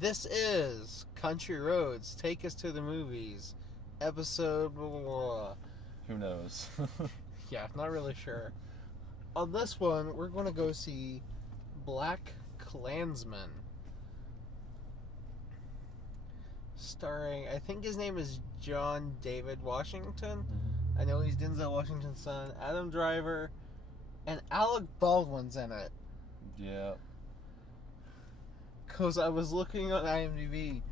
This is Country Roads, Take Us to the Movies, episode blah, blah, blah. Who knows? Yeah, not really sure. On this one, we're going to go see BLACKkKLANSMAN. Starring, I think his name is John David Washington. I know he's Denzel Washington's son. Adam Driver. And Alec Baldwin's in it. Yeah. Because I was looking on IMDb,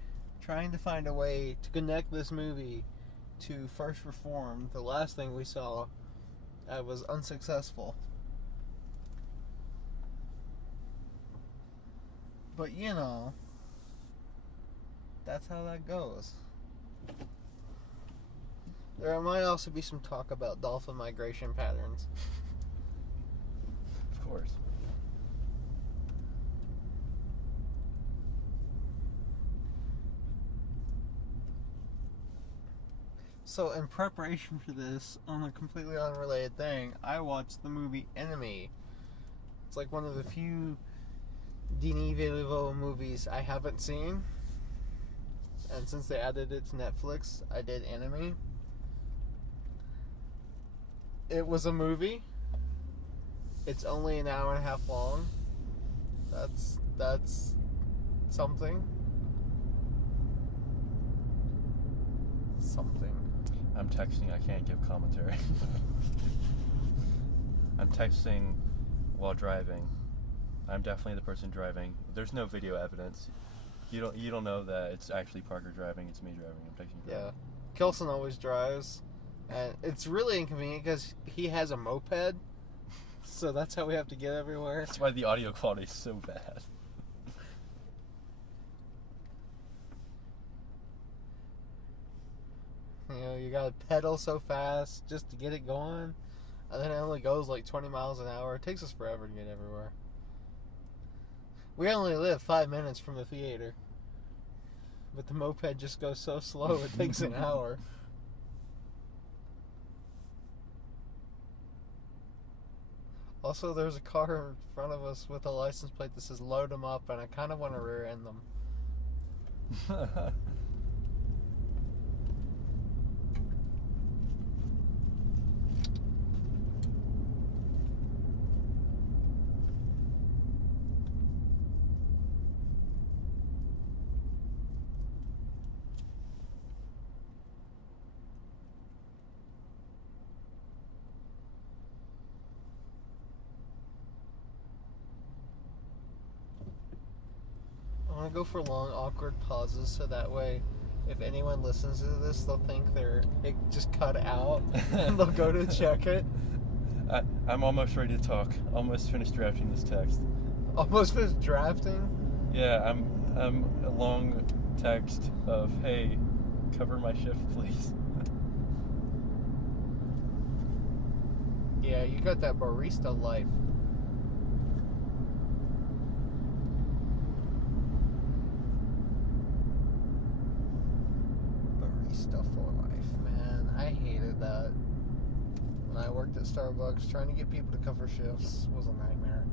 trying to find a way to connect this movie to First Reformed, the last thing we saw. I was unsuccessful. But you know, that's how that goes. There might also be some talk about dolphin migration patterns. Of course. So, in preparation for this, on a completely unrelated thing, I watched the movie Enemy. It's like one of the few Denis Villeneuve movies I haven't seen. And since they added it to Netflix, I did Enemy. It was a movie. It's only an hour and a half long. That's something. Something. I'm texting, I can't give commentary. I'm texting while driving. I'm definitely the person driving. There's no video evidence. You don't know that it's actually Parker driving, it's me driving. I'm texting you. Yeah. Kelson always drives. And it's really inconvenient because he has a moped. So that's how we have to get everywhere. That's why the audio quality is so bad. You know, you gotta pedal so fast just to get it going. And then it only goes like 20 miles an hour. It takes us forever to get everywhere. We only live 5 minutes from the theater. But the moped just goes so slow, it takes an hour. Also, there's a car in front of us with a license plate that says load them up, and I kind of want to rear end them. I want to go for long, awkward pauses so that way, if anyone listens to this, they'll think it just cut out and they'll go to check it. I'm almost ready to talk. Almost finished drafting this text. Almost finished drafting? Yeah, I'm a long text of, hey, cover my shift, please. Yeah, you got that barista life. Barista for life, man. I hated that. When I worked at Starbucks, trying to get people to cover shifts was a nightmare.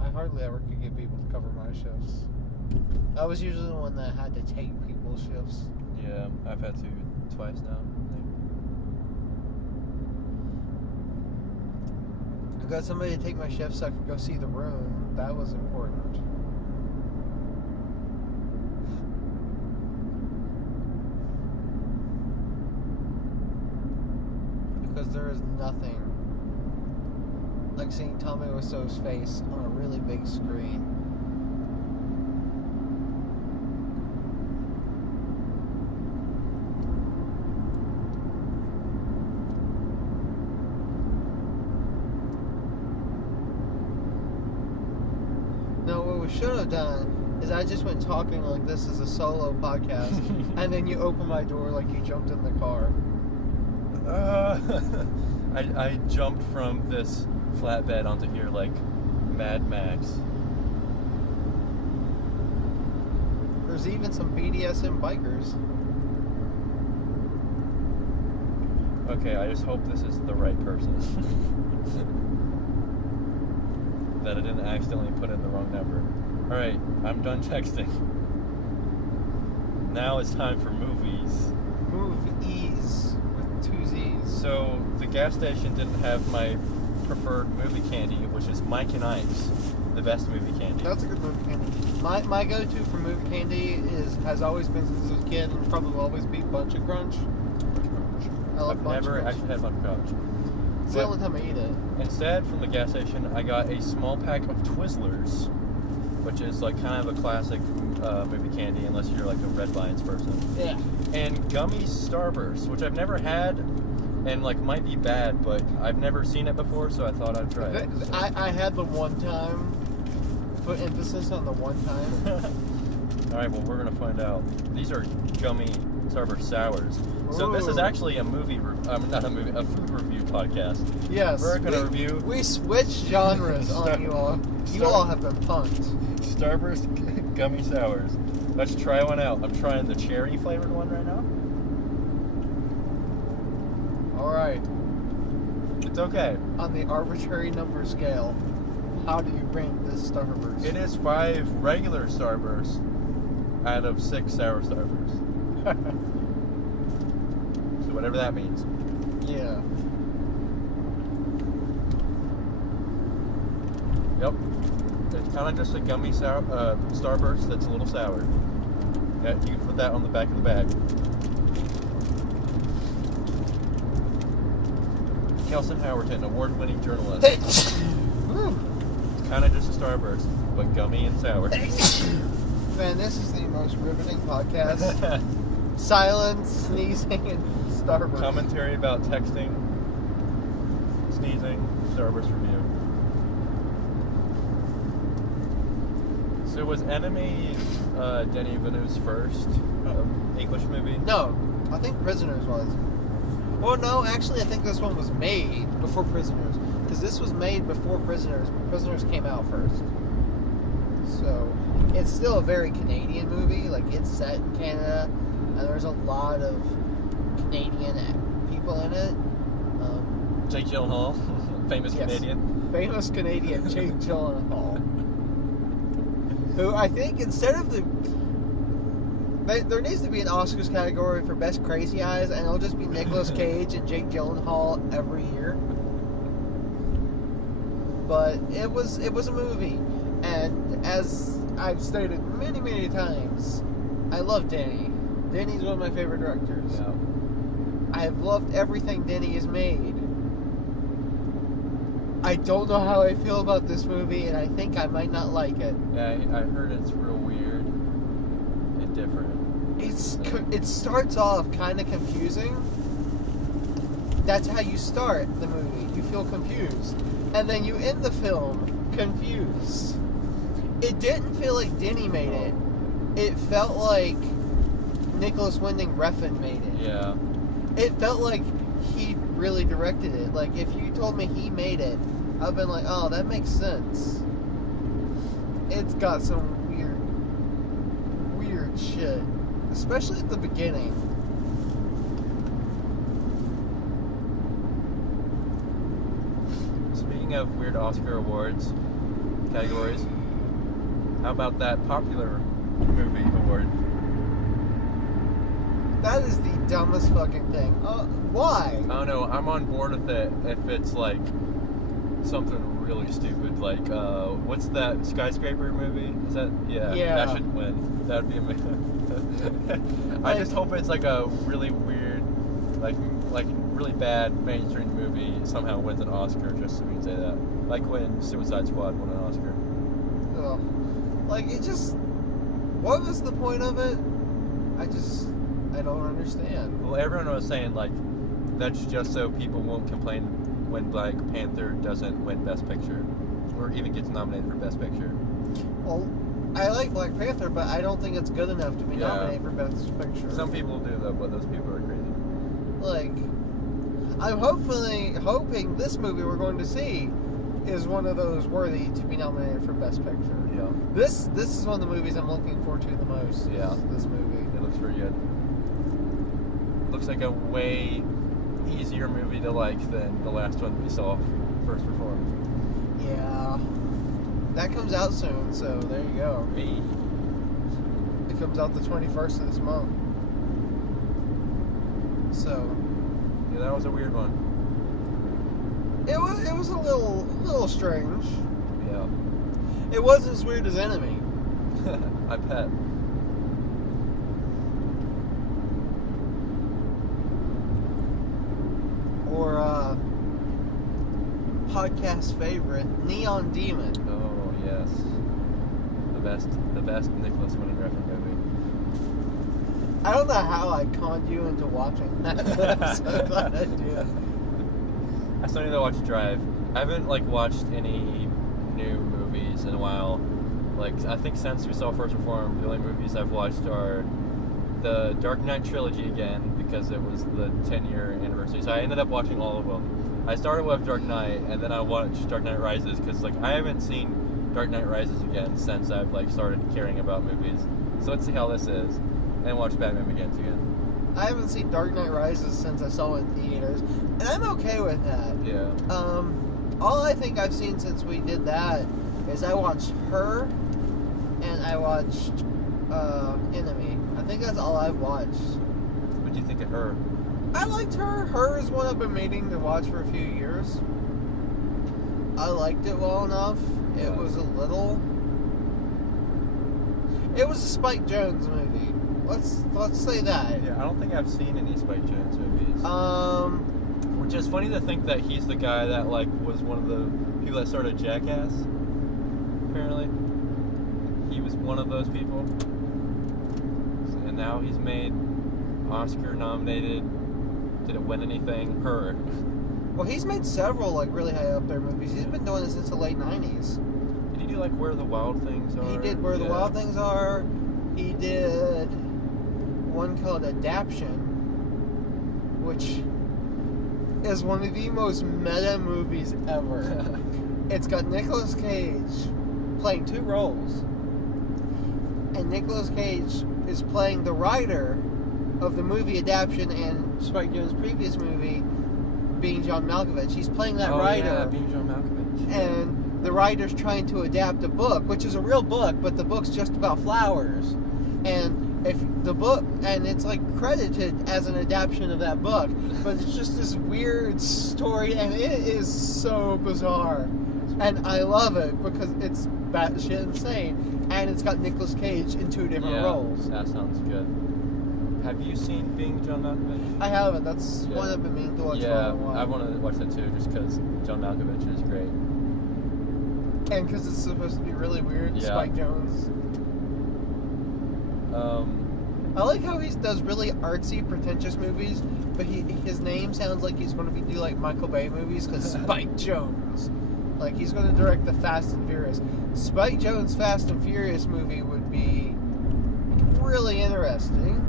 I hardly ever could get people to cover my shifts. I was usually the one that had to take people's shifts. Yeah, I've had to twice now. I got somebody to take my shift so I could go see the room. That was important. Because there is nothing like seeing Tommy Wiseau's face on a really big screen. No, what we should have done is I just went talking like this is a solo podcast, and then you open my door like you jumped in the car. I jumped from this flatbed onto here like Mad Max. There's even some BDSM bikers. Okay, I just hope this is the right person. that I didn't accidentally put in the wrong number. Alright, I'm done texting. Now it's time for movies. Movies with 2 Z's. So, the gas station didn't have my preferred movie candy, which is Mike and Ike's, the best movie candy. That's a good movie candy. My go-to for movie candy has always been since I was a kid, and probably will always be Bunch of Crunch. I love I've Bunch never of Crunch. actually had Bunch of Crunch. It's the only time I eat it. Instead, from the gas station, I got a small pack of Twizzlers, which is like kind of a classic movie candy, unless you're like a Red Lions person. Yeah. And gummy Starburst, which I've never had, and like might be bad, but I've never seen it before, so I thought I'd try it. I had the one time. Put emphasis on the one time. All right, well we're gonna find out. These are gummy Starburst sours. So this is Ooh. actually a movie, not a movie, a food review podcast. Yes. We're gonna review. We switched genres on you all. You all have been punked. Starburst gummy sours. Let's try one out. I'm trying the cherry flavored one right now. All right. It's okay. On the arbitrary number scale, how do you rank this Starburst? It is 5 regular Starbursts out of 6 sour Starbursts. So whatever that means. Yeah. Yep. It's kind of just a gummy sour Starburst that's a little sour. Yeah, you can put that on the back of the bag. Kelson Howerton, award-winning journalist. It's kind of just a Starburst, but gummy and sour. Man, this is the most riveting podcast. Silence, sneezing, and Starburst. Commentary about texting, sneezing, Starburst review. So was Enemy Denis Villeneuve's first English movie? No, I think Prisoners was. Well, no, actually, I think this one was made before Prisoners. Because this was made before Prisoners, but Prisoners came out first. So, it's still a very Canadian movie. Like, it's set in Canada, and there's a lot of Canadian people in it. Jake Gyllenhaal, famous Yes. Canadian. Famous Canadian Jake Gyllenhaal. Who I think instead of there needs to be an Oscars category for Best Crazy Eyes, and it'll just be Nicolas Cage and Jake Gyllenhaal every year. But it was a movie, and as I've stated many, many times, I love Denny. Denny's one of my favorite directors. Yeah. I have loved everything Denny has made. I don't know how I feel about this movie, and I think I might not like it. Yeah, I heard it's real weird and different. It starts off kind of confusing. That's how you start the movie. You feel confused. And then you end the film confused. It didn't feel like Denny made it. It felt like Nicholas Winding Refn made it. Yeah. It felt like he really directed it. Like, if you told me he made it, I've been like, oh, that makes sense. It's got some weird shit. Especially at the beginning. Speaking of weird Oscar awards categories, how about that popular movie award? That is the dumbest fucking thing. Why? I don't know. I'm on board with it if it's like something really stupid. Like, what's that Skyscraper movie? Is that? Yeah. Yeah. That should win. That'd be amazing. I just hope it's like a really weird, like really bad mainstream movie somehow wins an Oscar just so we can say that. Like when Suicide Squad won an Oscar. Ugh. Like, it just... What was the point of it? I don't understand. Well, everyone was saying, like, that's just so people won't complain when Black Panther doesn't win Best Picture. Or even gets nominated for Best Picture. Well, I like Black Panther, but I don't think it's good enough to be nominated for Best Picture. Some people do, though, but those people are crazy. Like, I'm hoping this movie we're going to see is one of those worthy to be nominated for Best Picture. Yeah. This is one of the movies I'm looking forward to the most. Yeah. This movie. It looks pretty good. Looks like a way easier movie to like than the last one we saw first performed. Yeah. That comes out soon, so there you go. Hey. It comes out the 21st of this month. So. Yeah, that was a weird one. It was a little strange. Yeah. It wasn't as weird as Enemy. I bet. Or podcast favorite, Neon Demon. Oh yes. The best Nicholas Winding Refn movie. I don't know how I conned you into watching that. So glad I did. I still need to watch Drive. I haven't watched any new movies in a while. I think since we saw First Reformed, the only movies I've watched are the Dark Knight trilogy again, because it was the 10-year anniversary. So I ended up watching all of them. I started with Dark Knight, and then I watched Dark Knight Rises, because I haven't seen Dark Knight Rises again since I've started caring about movies. So let's see how this is, and watch Batman Begins again. I haven't seen Dark Knight Rises since I saw it in theaters, and I'm okay with that. Yeah. All I think I've seen since we did that is I watched Her, and I watched Enemy. I think that's all I've watched. What do you think of Her? I liked Her. Her is one I've been meaning to watch for a few years. I liked it well enough. It was a little... It was a Spike Jonze movie. Let's say that. Yeah, I don't think I've seen any Spike Jonze movies. Which is funny to think that he's the guy that was one of the people that started Jackass. Apparently, he was one of those people, and now he's made Oscar-nominated. Did it win anything? Her. Well, he's made several really high up there movies. He's been doing it since the late '90s. Did he do Where the Wild Things Are? He did Where the Wild Things Are. He did one called Adaption, which is one of the most meta movies ever. It's got Nicolas Cage playing two roles, and Nicolas Cage is playing the writer of the movie Adaption and Spike Jonze's previous movie, being John Malkovich. He's playing that writer. Yeah, being John Malkovich. And the writer's trying to adapt a book, which is a real book, but the book's just about flowers. And if the book, and it's credited as an adaptation of that book, but it's just this weird story, and it is so bizarre. And I love it because it's batshit insane, and it's got Nicolas Cage in two different roles. That sounds good. Have you seen Being John Malkovich? I haven't. That's one I've been meaning to watch for a while. I want to watch that too, just because John Malkovich is great. And because it's supposed to be really weird, Spike Jonze. I like how he does really artsy, pretentious movies, but his name sounds like he's going to do Michael Bay movies, because Spike Jonze. He's going to direct the Fast and Furious. Spike Jonze's Fast and Furious movie would be really interesting.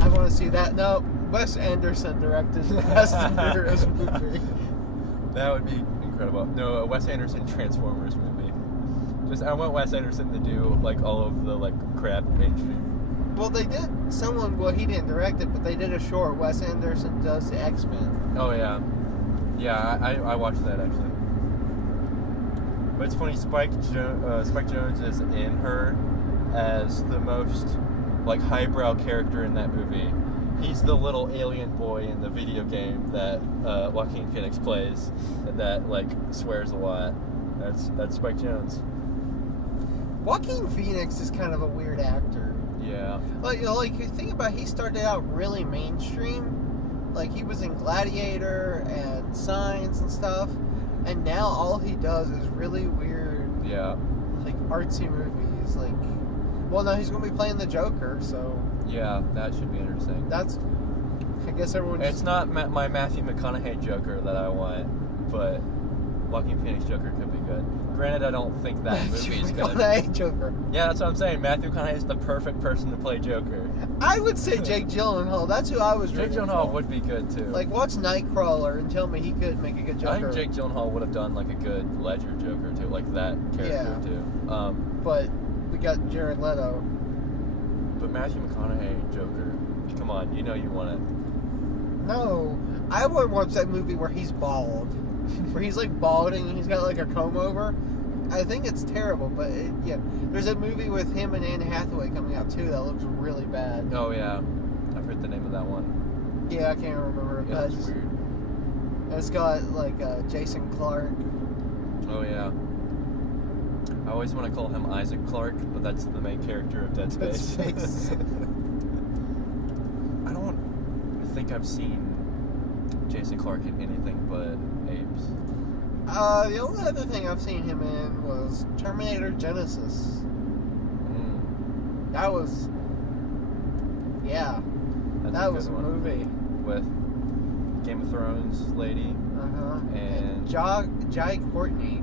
I want to see that. No, Wes Anderson directed the Fast and Furious movie. That would be incredible. No, a Wes Anderson Transformers movie. I want Wes Anderson to do all of the crap mainstream. Well, they did. He didn't direct it, but they did a short. Wes Anderson does the X-Men. Oh yeah, yeah. I watched that actually. But it's funny. Spike Jonze is in Her as the most highbrow character in that movie. He's the little alien boy in the video game that Joaquin Phoenix plays, that swears a lot. That's Spike Jonze. Joaquin Phoenix is kind of a weird actor. Yeah. You think about it, he started out really mainstream. He was in Gladiator and Signs and stuff, and now all he does is really weird. Yeah. Artsy movies. Well, no, he's going to be playing the Joker, so. Yeah, that should be interesting. I guess everyone. It's not my Matthew McConaughey Joker that I want, but Joaquin Phoenix Joker could be good. Granted, I don't think that movie is good. McConaughey Joker. Yeah, that's what I'm saying. Matthew McConaughey is the perfect person to play Joker. I would say Jake Gyllenhaal. That's who I was. Jake Gyllenhaal would be good too. Watch Nightcrawler and tell me he could make a good Joker. I think Jake Gyllenhaal would have done a good Ledger Joker too, that character too. But we got Jared Leto. But Matthew McConaughey Joker, come on, you know you want it. No, I would watch that movie where he's bald, where he's balding and he's got a comb over. I think it's terrible, but yeah. There's a movie with him and Anne Hathaway coming out too that looks really bad. Oh yeah, I forget the name of that one. Yeah, I can't remember. Yeah, it's weird. And it's got like Jason Clarke. Oh yeah. I always want to call him Isaac Clarke, but that's the main character of Dead Space. I don't think I've seen Jason Clarke in anything but Apes. The only other thing I've seen him in was Terminator Genesis. That was, that was a movie with Game of Thrones lady. And Jai Courtney.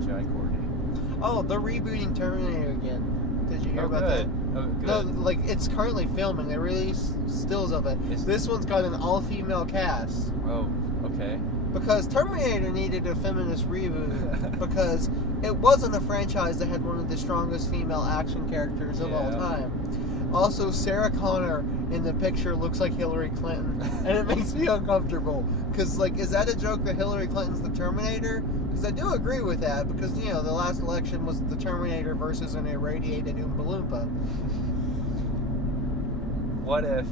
Jai Courtney. Oh, they're rebooting Terminator again. Did you hear about that? Oh, good. No, like it's currently filming. They released stills of it. This one's got an all-female cast. Oh, okay. Because Terminator needed a feminist reboot because it wasn't a franchise that had one of the strongest female action characters of all time. Also, Sarah Connor in the picture looks like Hillary Clinton, and it makes me uncomfortable. Because, like, is that a joke that Hillary Clinton's the Terminator? Because I do agree with that, because, you know, the last election was the Terminator versus an irradiated Oompa Loompa. What if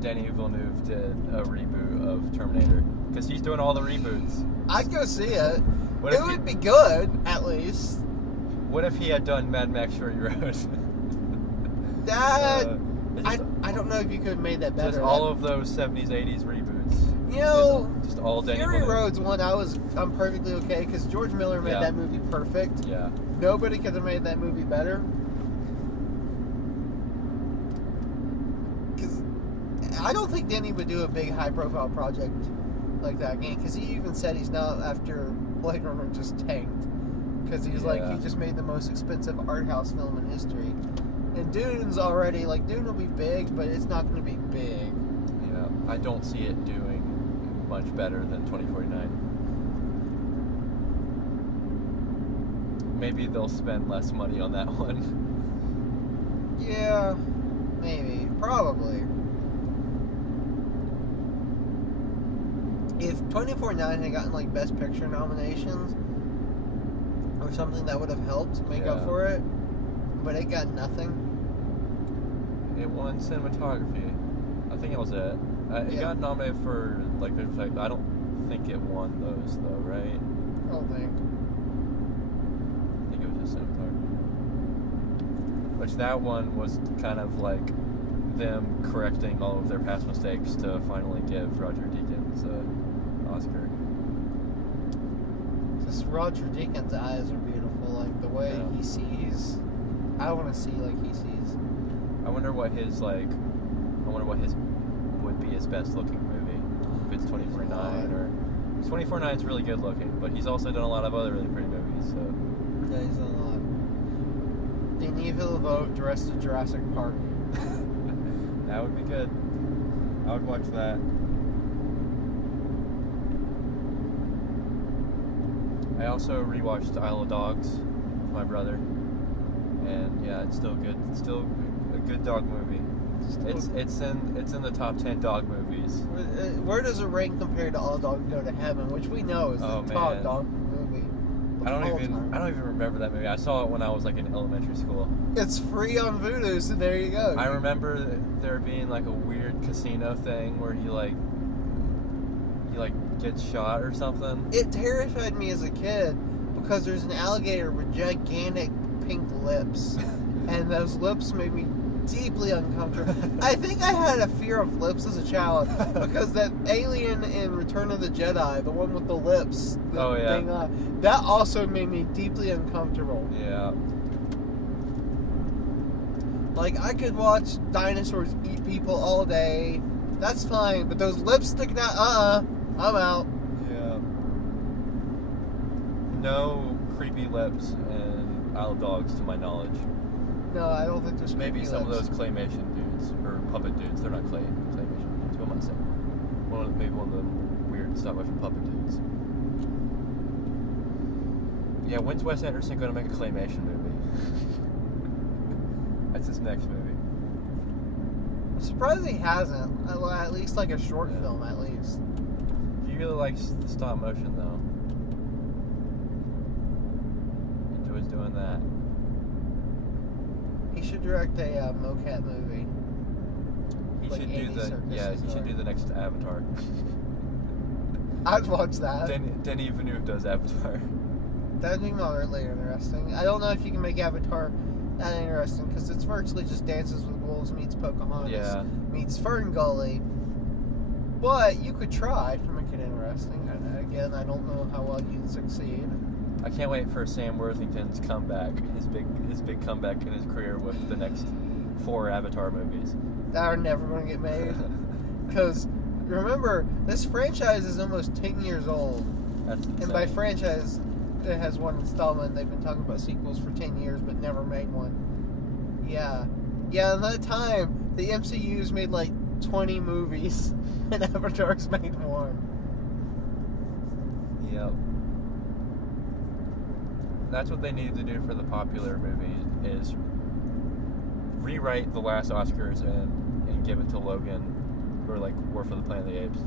Denis Villeneuve did a reboot of Terminator? Because he's doing all the reboots. I'd go see it. It would be good, at least. What if he had done Mad Max Fury Road? That... I don't know if you could have made that better. Just all of those 70s, 80s reboots. You know, just all Denis Fury Villeneuve. Road's one I'm perfectly okay, because George Miller made that movie perfect. Yeah. Nobody could have made that movie better. Because I don't think Denny would do a big high-profile project like that again, because he even said he's not after Blade Runner just tanked. Because he's like, he just made the most expensive art house film in history. And Dune's already, like, Dune will be big, but it's not going to be big. Yeah, I don't see it doing much better than 2049. Maybe they'll spend less money on that one. Yeah, maybe. Probably. If 2049 had gotten, like, Best Picture nominations, or something that would have helped make up for it, but it got nothing. It won cinematography. I think it was it. It got nominated for, like, I don't think it won those, though, right? I don't think. I think it was just cinematography. Which that one was kind of like them correcting all of their past mistakes to finally give Roger Deakins an Oscar. Just Roger Deakins' eyes are beautiful. Like, the way he sees... I want to see like he sees. I wonder what his would be his best looking movie. If it's 2049 or 2049 is really good looking, but he's also done a lot of other really pretty movies. So yeah, he's done a lot. Denis Villeneuve directed Jurassic Park. That would be good. I would watch that. I also rewatched Isle of Dogs with my brother. And yeah, it's still good. It's still a good dog movie. It's in the top 10 dog movies. Where does it rank compared to All Dogs Go to Heaven, which we know is the top dog movie? I don't even remember that movie. I saw it when I was like in elementary school. It's free on Vudu, so there you go. I remember there being like a weird casino thing where he gets shot or something. It terrified me as a kid because there's an alligator with gigantic pink lips, and those lips made me deeply uncomfortable. I think I had a fear of lips as a child because that alien in Return of the Jedi, the one with the lips, that also made me deeply uncomfortable. Yeah. Like, I could watch dinosaurs eat people all day. That's fine, but those lips sticking out, I'm out. Yeah. No creepy lips in Isle of Dogs, to my knowledge. No, I don't think there's maybe creepy some lips. of those claymation dudes or puppet dudes. They're not claymation dudes. What am I saying? Maybe one of the weird stop motion puppet dudes. Yeah, when's Wes Anderson going to make a claymation movie? That's his next movie. I'm surprised he hasn't. At least like a short film, at least. He really likes the stop motion, though. doing that. He should direct a mocap movie. He Like should do Andy the Serkis' he should do the next Avatar. I'd watch that. Denis Villeneuve does Avatar. That'd be moderately interesting. I don't know if you can make Avatar that interesting because it's virtually just Dances with Wolves meets Pocahontas meets Fern Gully. But you could try to make it interesting. And again, I don't know how well you'd succeed. I can't wait for Sam Worthington's comeback, his big comeback in his career with the next 4 Avatar movies. That are never going to get made. Because, remember, this franchise is almost 10 years old. That's insane. And by franchise, it has one installment. They've been talking about sequels for 10 years, but never made one. Yeah. Yeah, in that time, the MCU's made like 20 movies, and Avatar's made one. Yep. That's what they need to do for the popular movies, is rewrite the last Oscars and give it to Logan for like War for the Planet of the Apes.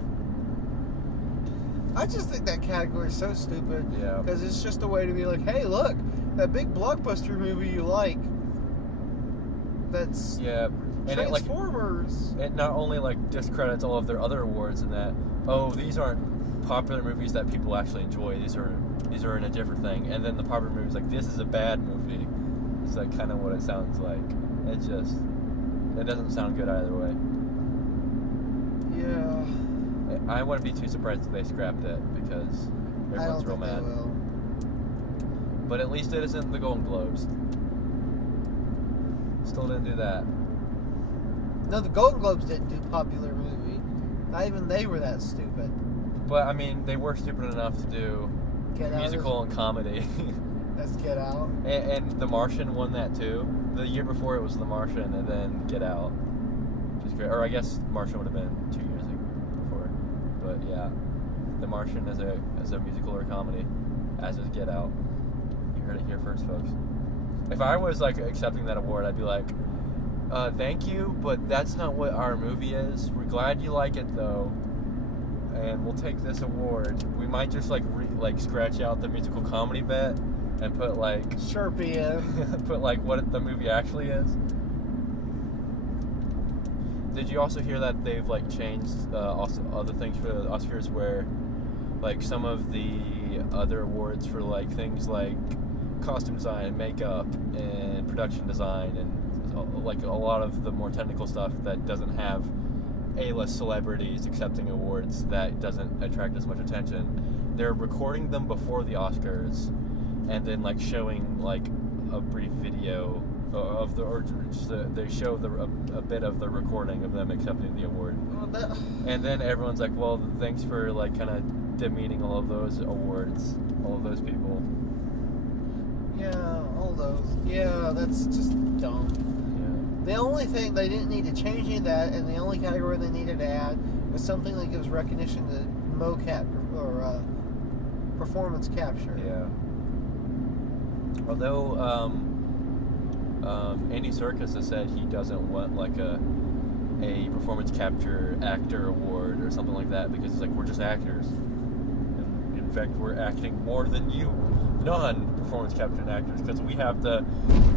I just think that category is so stupid. Yeah. Because it's just a way to be like, hey, look, that big blockbuster movie you like. That's and Transformers. It not only like discredits all of their other awards in that, oh, these aren't popular movies that people actually enjoy. These are in a different thing. And then the popular movies like, this is a bad movie. It's like kind of what it sounds like. It doesn't sound good either way. Yeah. I wouldn't be too surprised if they scrapped it because everyone's real mad. They will. But at least it isn't the Golden Globes. Still didn't do that. No, the Golden Globes didn't do popular movie. Not even they were that stupid. But I mean, they were stupid enough to do Get Out musical and comedy. Let's Get Out. And The Martian won that too. The year before it was The Martian, and then Get Out, which is great. Or I guess Martian would have been 2 years before. But yeah, The Martian as a musical or comedy, as is Get Out. You heard it here first, folks. If I was like accepting that award, I'd be like, thank you, but that's not what our movie is. We're glad you like it though, and we'll take this award. We might just like scratch out the musical comedy bit and put like Sharpie in. put like what the movie actually is. Did you also hear that they've like changed also other things for the Oscars, where like some of the other awards for like things like costume design and makeup and production design and like a lot of the more technical stuff that doesn't have A-list celebrities accepting awards, that doesn't attract as much attention, they're recording them before the Oscars and then like showing like a brief video of they show a bit of the recording of them accepting the award. And then everyone's like, well, thanks for like kind of demeaning all of those awards, all of those people. Yeah, all those. Yeah, that's just dumb. The only thing they didn't need to change any of that, and the only category they needed to add was something that gives recognition to mocap or performance capture. Yeah. Although Andy Serkis has said he doesn't want like a performance capture actor award or something like that, because it's like, we're just actors. And in fact, we're acting more than you non-performance captured actors, because we have to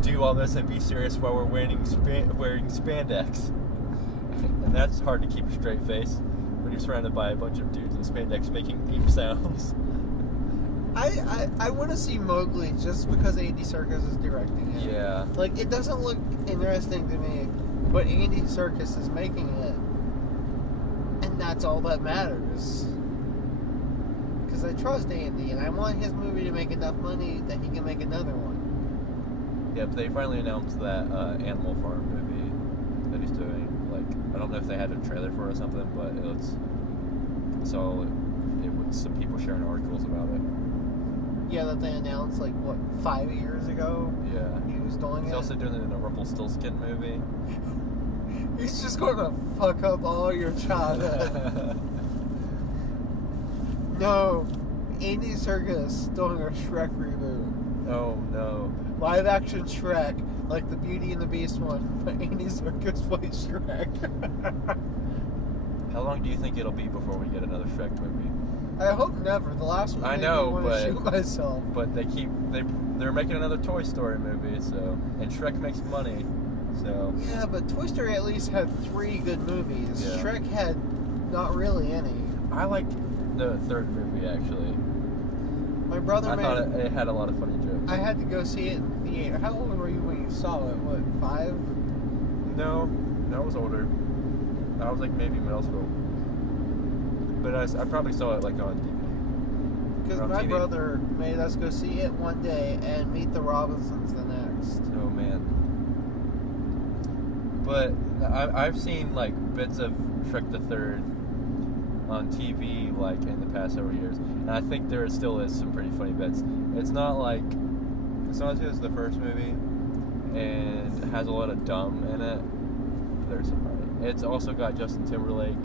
do all this and be serious while we're wearing spandex, and that's hard to keep a straight face when you're surrounded by a bunch of dudes in spandex making ape sounds. I want to see Mowgli just because Andy Serkis is directing it. Yeah. Like, it doesn't look interesting to me, but Andy Serkis is making it, and that's all that matters. Because I trust Andy, and I want his movie to make enough money that he can make another one. Yep, they finally announced that Animal Farm movie that he's doing. Like, I don't know if they had a trailer for it or something, but it was some people sharing articles about it. Yeah, that they announced, like, what, 5 years ago? Yeah. He was doing He's it. also doing it in a Rumpelstiltskin movie. He's just going to fuck up all your childhood. No, Andy Serkis doing a Shrek reboot. Oh no. Live action Shrek, like the Beauty and the Beast one, but Andy Serkis plays Shrek. How long do you think it'll be before we get another Shrek movie? I hope never. The last one I made know, me want to shoot myself. But they're making another Toy Story movie, so, and Shrek makes money, so. Yeah, but Toy Story at least had 3 good movies. Yeah. Shrek had not really any. I liked the third movie actually. My brother I thought it had a lot of funny jokes. I had to go see it in the theater. How old were you when you saw it? What, 5? No, I was older. I was like maybe middle school. But I probably saw it like on DVD. Because my brother made us go see it one day and Meet the Robinsons the next. Oh man. But I've seen like bits of Shrek the Third on TV like in the past several years, and I think there still is some pretty funny bits. It's not as good as the first movie, and it has a lot of dumb in it. There's some funny. It's also got Justin Timberlake,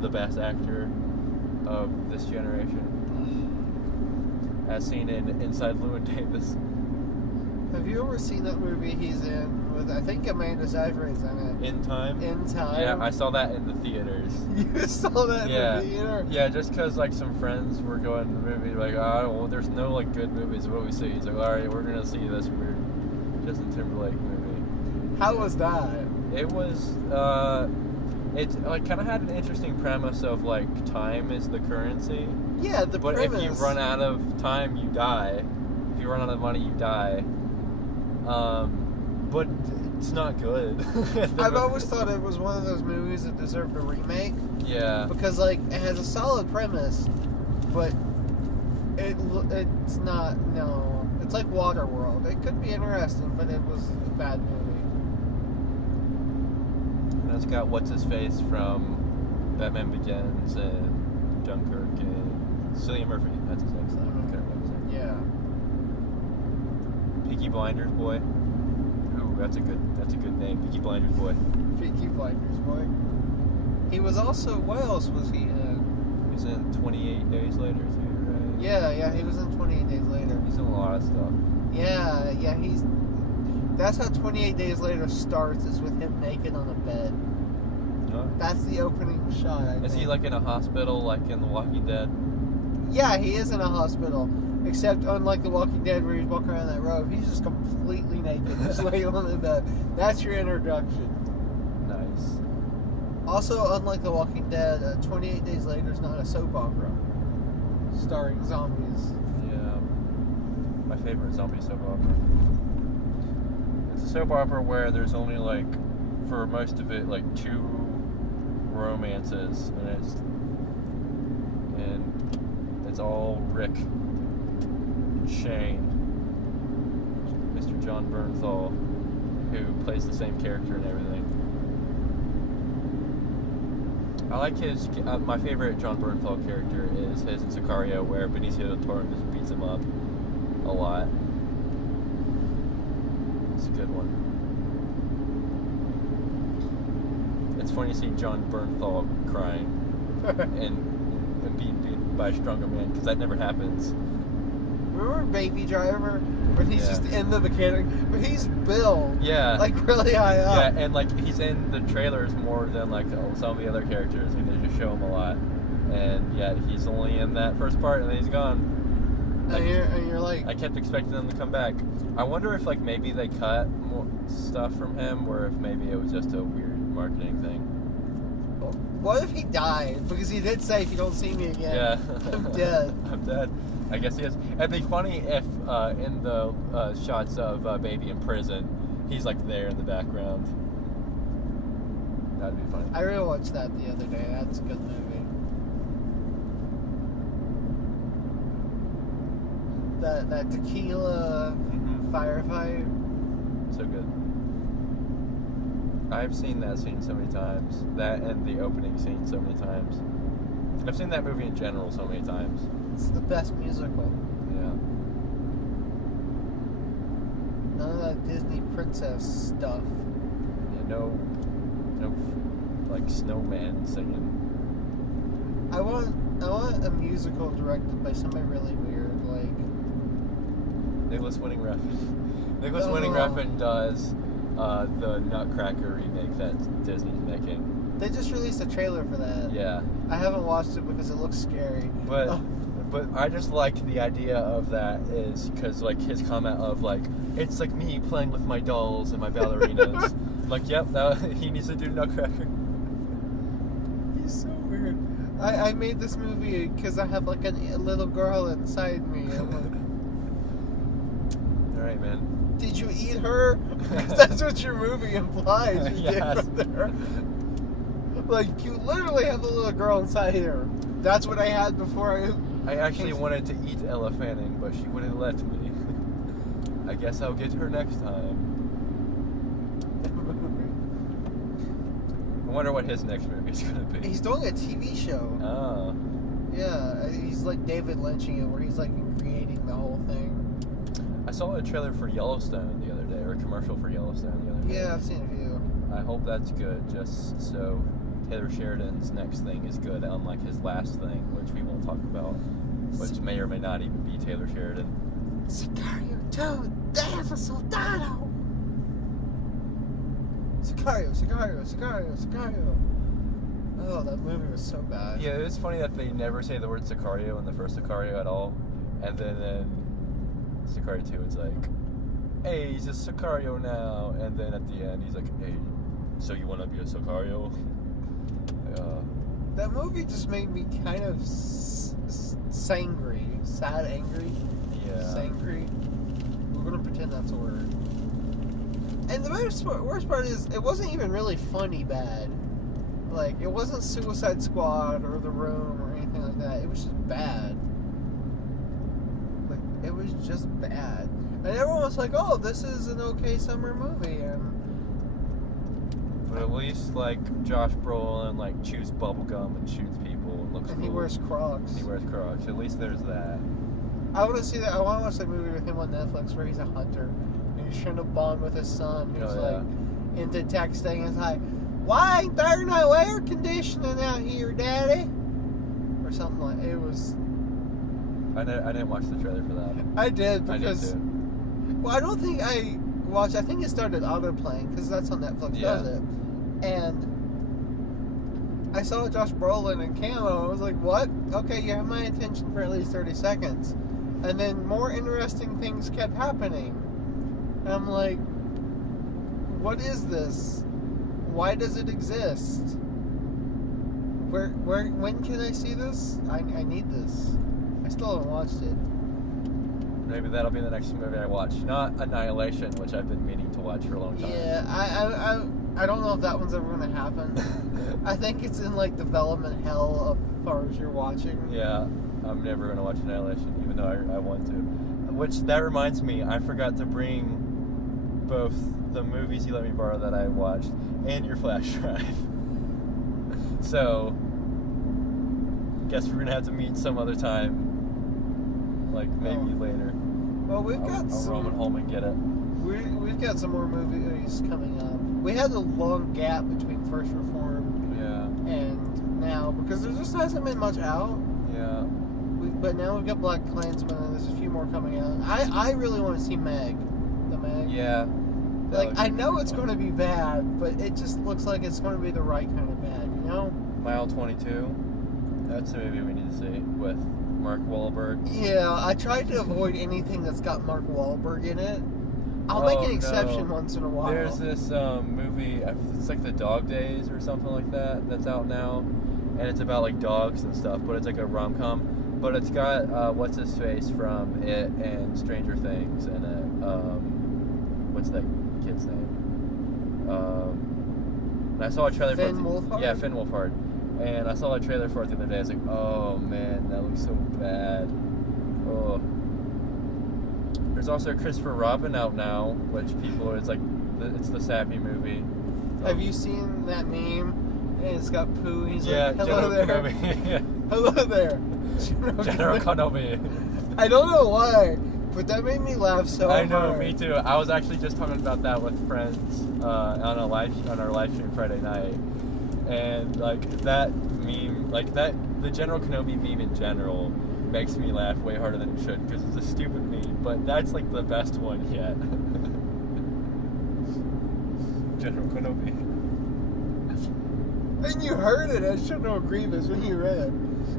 the best actor of this generation, as seen in Inside Llewyn Davis. Have you ever seen that movie he's in with, I think Amanda Seyfried's in it? In Time? In Time? Yeah, I saw that in the theaters. You saw that in the theater? Yeah, just because like some friends were going to the movie, like, oh, well, there's no like good movies, what we see? He's like, alright, we're going to see this weird Justin Timberlake movie. How was that? It was, it like kind of had an interesting premise of like time is the currency. Yeah, but premise. If you run out of time, you die. If you run out of money, you die. But it's not good. I've always thought it was one of those movies that deserved a remake. Yeah. Because like it has a solid premise, but it's not. No, it's like Waterworld. It could be interesting, but it was a bad movie. And it's got what's his face from Batman Begins and Dunkirk and Cillian Murphy. That's his name. I can't remember his name. Yeah. Peaky Blinders boy. Ooh, that's a good name. Peaky Blinders boy. Peaky Blinders boy. He was also, what else was he in? He was in 28 Days Later too, right? Yeah, he was in 28 Days Later. He's in a lot of stuff. Yeah, that's how 28 Days Later starts, is with him naked on a bed. Huh? That's the opening shot, I think. Is he like in a hospital, like in The Walking Dead? Yeah, he is in a hospital. Except unlike The Walking Dead where he's walking around that road, he's just completely naked, just laying on the bed. That's your introduction. Nice. Also, unlike The Walking Dead, 28 Days Later is not a soap opera starring zombies. Yeah. My favorite zombie soap opera. It's a soap opera where there's only like, for most of it, like 2 romances, and it's all Rick and Shane, Mr. John Bernthal, who plays the same character and everything. I like his. My favorite John Bernthal character is his in Sicario, where Benicio del Toro just beats him up a lot. It's a good one. It's funny to see John Bernthal crying and being beaten by a stronger man, because that never happens. Remember Baby Driver? When he's just in the mechanic, but he's Bill. Yeah. Like really high up. Yeah, and like he's in the trailers more than like some of the other characters, and they just show him a lot. And yet he's only in that first part, and then he's gone. Like, and you're like, I kept expecting him to come back. I wonder if like maybe they cut more stuff from him, or if maybe it was just a weird marketing thing. what if he died? Because he did say, if you don't see me again, Yeah. I'm dead. I'm dead. I guess he is. It'd be funny if in the shots of Baby in prison, he's like there in the background. That'd be funny. I rewatched that the other day. That's a good movie. That tequila firefight. So good. I've seen that scene so many times. That and the opening scene so many times. I've seen that movie in general so many times. It's the best musical. Yeah. None of that Disney princess stuff. Yeah, no like snowman singing. I want a musical directed by somebody really weird, like Nicholas Winding Refn. Nicholas Winding Refn does the Nutcracker remake that Disney's making. They just released a trailer for that. Yeah. I haven't watched it because it looks scary. But I just like the idea of that is because, like, his comment of, like, it's like me playing with my dolls and my ballerinas. I'm like, yep, he needs to do Nutcracker. He's so weird. I made this movie because I have, like, a little girl inside me. I'm like, Alright, man. did you eat her? That's what your movie implies. You Yes. did from there. Like, you literally have a little girl inside here. That's what I had before I actually wanted to eat Ella Fanning, but she wouldn't let me. I guess I'll get her next time. I wonder what his next movie is going to be. He's doing a TV show. Oh. Yeah, he's like David Lynching it, where he's like creating the whole thing. I saw a trailer for Yellowstone the other day, or a commercial for Yellowstone the other day. Yeah, I've seen a few. I hope that's good, just so Taylor Sheridan's next thing is good, unlike his last thing, which we won't talk about, which may or may not even be Taylor Sheridan. Sicario 2, Death Soldado! Sicario. Oh, that movie was so bad. Yeah, it's funny that they never say the word Sicario in the first Sicario at all, and then in Sicario 2 it's like, hey, he's a Sicario now, and then at the end he's like, hey, so you want to be a Sicario? That movie just made me kind of sangry. Sad, angry? Yeah. Sangry? We're gonna pretend that's a word. And the worst part is, it wasn't even really funny bad. Like, it wasn't Suicide Squad or The Room or anything like that. It was just bad. Like, it was just bad. And everyone was like, oh, this is an okay summer movie. And But at least, like, Josh Brolin, like, chews bubblegum and shoots people and looks and cool. he wears Crocs. He wears Crocs. At least there's that. I want to see that. I want to watch that movie with him on Netflix where he's a hunter. And he's trying to bond with his son who's, like, into texting. And it's like, why ain't there no air conditioning out here, Daddy? Or something like it was. I didn't watch the trailer for that. I did because. I did too. Well, I don't think I watched. I think it started autoplaying because that's on Netflix. Yeah. Does it? And I saw Josh Brolin in camo. I was like, what? Okay, you have my attention for at least 30 seconds. And then more interesting things kept happening. And I'm like, what is this? Why does it exist? When can I see this? I need this. I still haven't watched it. Maybe that'll be the next movie I watch. Not Annihilation, which I've been meaning to watch for a long time. Yeah, I don't know if that one's ever going to happen. I think it's in, like, development hell as far as you're watching. Yeah, I'm never going to watch Annihilation, even though I want to. Which, that reminds me, I forgot to bring both the movies you let me borrow that I watched and your flash drive. So, guess we're going to have to meet some other time. Like, maybe later. Well, we've got I'll roam it home and get it. We've got some more movies coming up. We had a long gap between First Reformed and now because there just hasn't been much out. Yeah. But now we've got BLACKkKLANSMAN and there's a few more coming out. I really want to see Meg. The Meg. Yeah. Like, I know it's going to be bad, but it just looks like it's going to be the right kind of bad, you know? Mile 22. That's the movie we need to see with Mark Wahlberg. Yeah, I tried to avoid anything that's got Mark Wahlberg in it. I'll make an exception once in a while. There's this movie, it's like The Dog Days or something like that, that's out now. And it's about, like, dogs and stuff, but it's like a rom-com. But it's got, what's-his-face from It and Stranger Things in it. What's that kid's name? And I saw a trailer for it. Finn Wolfhard? Yeah, Finn Wolfhard. And I saw a trailer for it the other day. I was like, oh man, that looks so bad. Oh. There's also Christopher Robin out now, which people are, it's like, it's the sappy movie. Have you seen that meme? And it's got poo. He's like, hello General there. Kenobi. Hello there. General Kenobi. I don't know why, but that made me laugh so hard. I know, me too. I was actually just talking about that with friends on our live stream Friday night. And, like, that meme, like, the General Kenobi meme in general makes me laugh way harder than it should because it's a stupid meme, but that's, like, the best one yet. General Kenobi. And you heard it as General Grievous when you read it.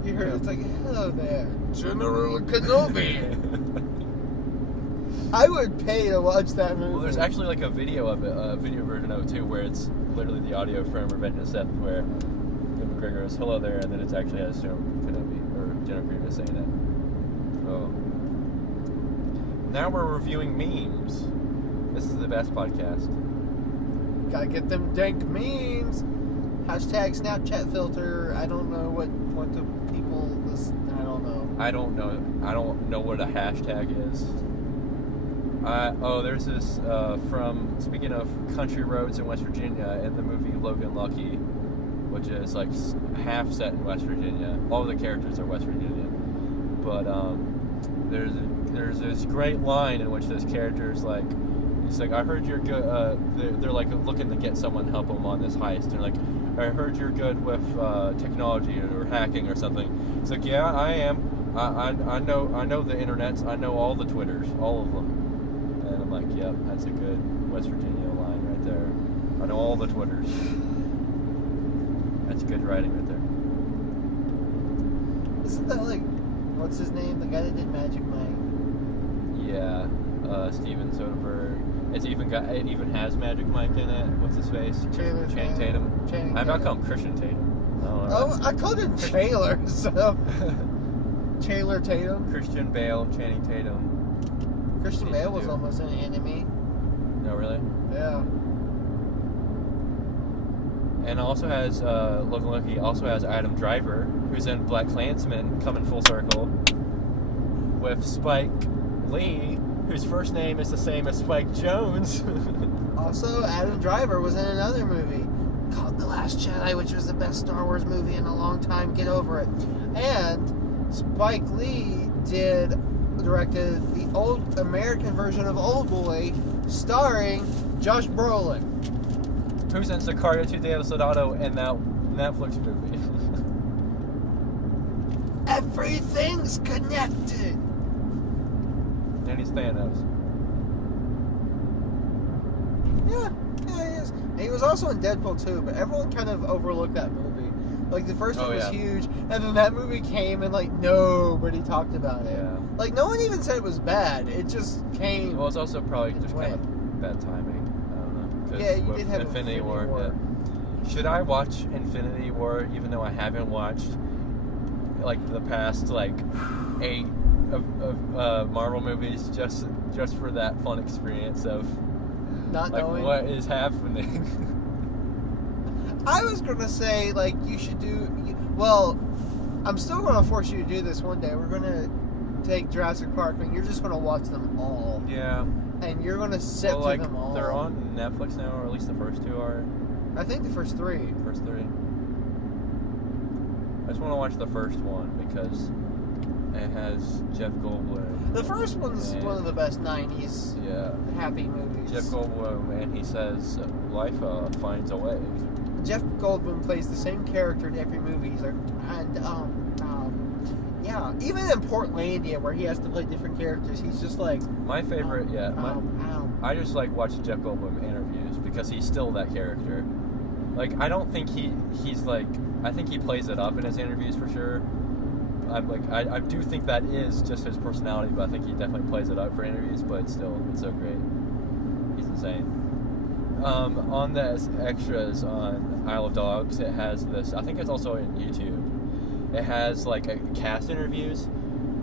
You heard it's like, hello there, General Kenobi. I would pay to watch that movie. Well, there's actually like a video of it, a video version of it too, where it's literally the audio from Revenge of the Sith, where McGregor goes, hello there, and then it actually has General Kenobi, or General Grievous saying it. Oh. Now we're reviewing memes. This is the best podcast. Gotta get them dank memes. Hashtag Snapchat filter. I don't know what the people. I don't know. I don't know what a hashtag is. There's this from, speaking of country roads in West Virginia, in the movie Logan Lucky, which is like half set in West Virginia. All of the characters are West Virginia, but there's this great line in which this character is like, he's like, I heard you're good. They're like looking to get someone to help them on this heist. They're like, I heard you're good with technology or hacking or something. He's like, yeah, I am. I know the internets. I know all the Twitters, all of them. And I'm like, yep, that's a good West Virginia line right there. I know all the Twitters. That's good writing right there. Isn't that like, what's his name? The guy that did Magic Mike. Yeah, Steven Soderbergh. It even has Magic Mike in it. What's his face? Channing Tatum. I about call him Christian Tatum. I called him Taylor. So Taylor Tatum. Christian Bale, Channing Tatum. Christian Bale was almost an enemy. No, really? Yeah. And also has Logan Lucky also has Adam Driver, who's in BLACKkKLANSMAN, coming full circle, with Spike Lee, whose first name is the same as Spike Jonze. Also, Adam Driver was in another movie called The Last Jedi, which was the best Star Wars movie in a long time. Get over it. And Spike Lee directed the old American version of Old Boy, starring Josh Brolin, who's in Sicario 2 Day of Soldado and that Netflix movie. Everything's connected. And he's Thanos. Yeah, he is. And he was also in Deadpool 2, but everyone kind of overlooked that movie. Like, the first one was huge, and then that movie came, and, like, nobody talked about it. Yeah. Like, no one even said it was bad. It just came. Well, it's also probably just kind of bad timing. I don't know. Yeah, you did have Infinity War. Yeah. Should I watch Infinity War, even though I haven't watched, like, the past, like, 8 of Marvel movies, just for that fun experience of not knowing what is happening? I was gonna say, like, you should do. Well, I'm still gonna force you to do this one day. We're gonna take Jurassic Park, and you're just gonna watch them all. Yeah. And you're gonna sit through them all. They're on Netflix now, or at least the first 2 are. I think the first 3. First 3. I just want to watch the first one because it has Jeff Goldblum. The first one's one of the best 90s happy movies. Jeff Goldblum, and he says life finds a way. Jeff Goldblum plays the same character in every movie. He's like, and yeah, even in Portlandia, where he has to play different characters, he's just like my favorite. I just like watching Jeff Goldblum interviews because he's still that character. Like, I don't think he's like. I think he plays it up in his interviews for sure. I do think that is just his personality, but I think he definitely plays it up for interviews. But still, it's so great. He's insane. On the extras on Isle of Dogs, it has this. I think it's also in YouTube. It has like a cast interviews,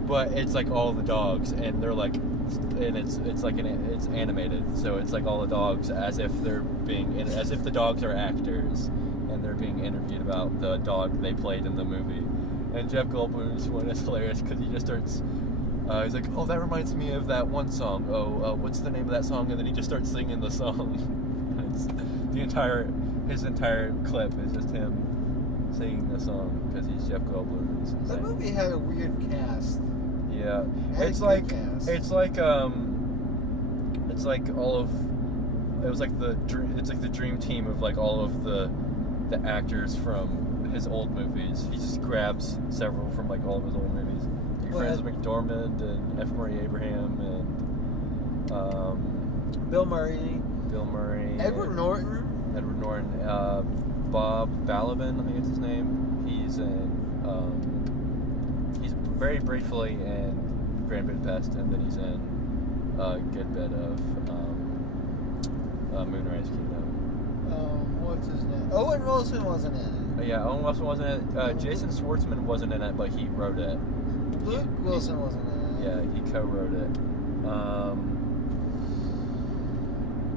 but it's like all the dogs, and they're like, and it's like it's animated, so it's like all the dogs as if the dogs are actors, and they're being interviewed about the dog they played in the movie. And Jeff Goldblum's one is hilarious because he just starts. He's like, oh, that reminds me of that one song. Oh, what's the name of that song? And then he just starts singing the song. It's his entire clip is just him singing the song because he's Jeff Goldblum. That movie had a weird cast. Yeah, it's like the dream team of like all of the actors from his old movies. He just grabs several from like all of his old movies. Frances McDormand and F. Murray Abraham and Bill Murray, Edward Norton, Bob Balaban, I think it's his name. He's very briefly in Grand Budapest, and then he's in a good bit of Moonrise Kingdom. What's his name? Owen Wilson wasn't in it. Yeah, Owen Wilson wasn't in it. Jason Schwartzman wasn't in it, but he wrote it. Luke Wilson wasn't in it. Yeah, he co-wrote it.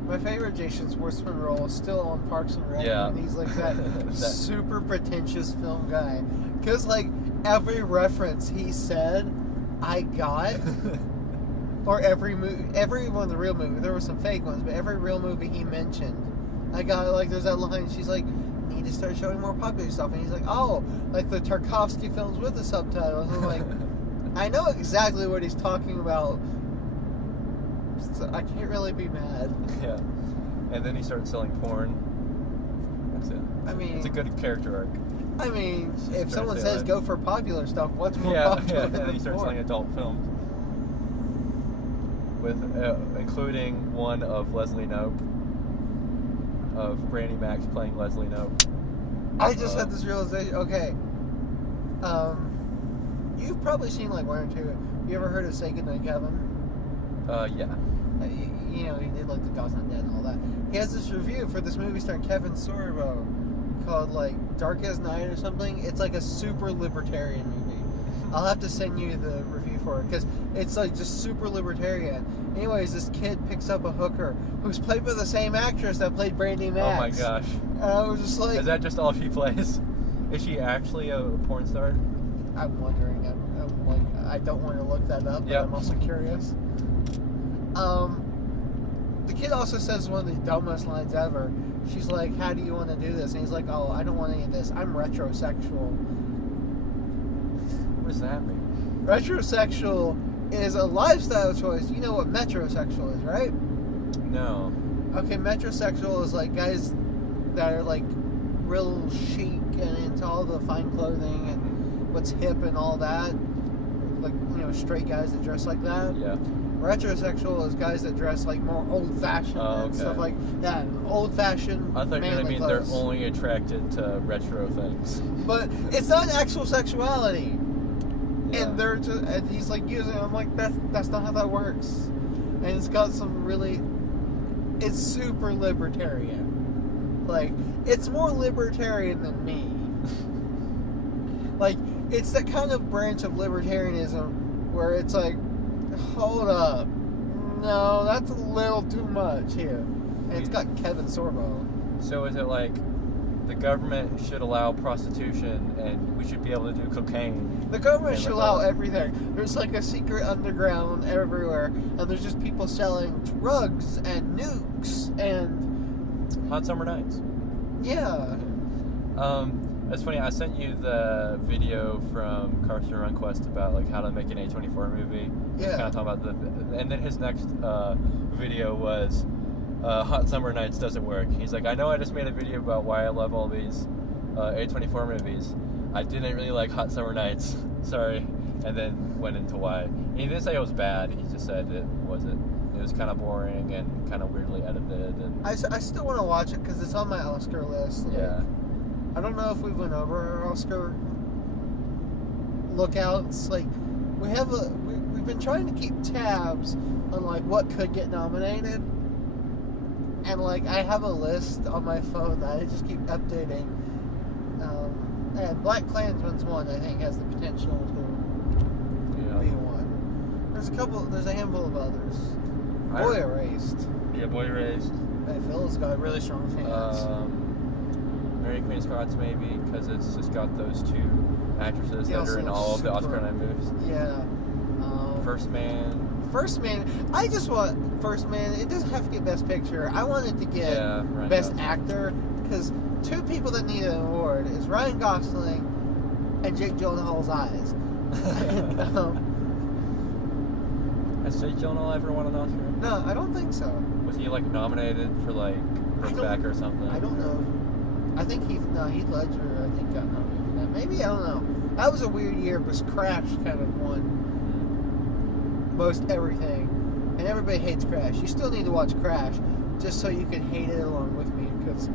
My favorite Jason Schwartzman role is still on Parks and Rec. Yeah. And he's like that super pretentious film guy. Because, like, every reference he said, I got. Or every one of the real movies. There were some fake ones, but every real movie he mentioned, I got, like, there's that line, she's like, you need to start showing more popular stuff. And he's like, oh, like the Tarkovsky films with the subtitles. I'm like, I know exactly what he's talking about. So I can't really be mad. Yeah. And then he started selling porn. That's it. I mean, it's a good character arc. I mean, if someone says go for popular stuff, what's more popular Yeah, than and he started selling adult films. With including one of Leslie Knope, of Brandy Max playing Leslie Knope. I just had this realization. Okay, you've probably seen like one or two. You ever heard of Say Goodnight, Kevin? Yeah. You know, he did like The God's Not Dead and all that. He has this review for this movie starring Kevin Sorbo called like Dark as Night or something. It's like a super libertarian movie. I'll have to send you the review for it because it's like just super libertarian. Anyways, this kid picks up a hooker who's played by the same actress that played Brandy Max. Oh my gosh. And I was just like... Is that just all she plays? Is she actually a porn star? I'm wondering. I'm like, I don't want to look that up, but I'm also curious. The kid also says one of the dumbest lines ever. She's like, how do you want to do this? And he's like, oh, I don't want any of this. I'm retrosexual. What does that mean? Retrosexual is a lifestyle choice. You know what metrosexual is, right? No. Okay, metrosexual is like guys that are like real chic and into all the fine clothing and what's hip and all that. Like, you know, straight guys that dress like that. Yeah. Retrosexual is guys that dress like more old-fashioned and stuff like that. Old-fashioned. I thought you were going to mean clothes. They're only attracted to retro things. But it's not actual sexuality. Yeah. And they're just, and he's like using it. I'm like, that's not how that works. And it's got some really, it's super libertarian. Like, it's more libertarian than me. Like, it's that kind of branch of libertarianism where it's like, hold up, no, that's a little too much here. And it's got Kevin Sorbo. So is it like the government should allow prostitution and we should be able to do cocaine? The government should allow everything. There's like a secret underground everywhere, and there's just people selling drugs and nukes and Hot Summer Nights. Yeah. It's funny, I sent you the video from Carson Runquist about like how to make an A24 movie. Yeah. Kind of talking about and then his next video was Hot Summer Nights doesn't work. He's like, I know I just made a video about why I love all these A24 movies. I didn't really like Hot Summer Nights. Sorry. And then went into why. And he didn't say it was bad. He just said it wasn't. It was kind of boring and kind of weirdly edited. And I still want to watch it because it's on my Oscar list. Like, yeah. I don't know if we went over our Oscar lookouts. Like, we've been trying to keep tabs on like what could get nominated, and like I have a list on my phone that I just keep updating. And BLACKkKLANSMAN's one I think has the potential to be one. There's a handful of others. Boy Erased. Yeah, Boy Erased. I feel it's got a really strong chance. Mary Queen of Scots maybe, because it's just got those two actresses that are in all of the Oscar night movies. Yeah. First Man. I just want First Man. It doesn't have to get Best Picture. I want it to get Best Actor, because two people that need an award is Ryan Gosling and Jake Gyllenhaal's eyes. Has Jake Gyllenhaal ever won an Oscar? No, I don't think so. Was he like nominated for like Brokeback or something? I don't know. I think Heath Ledger, I think, got nominated for that. Maybe, I don't know. That was a weird year, because Crash kind of won most everything. And everybody hates Crash. You still need to watch Crash, just so you can hate it along with me, because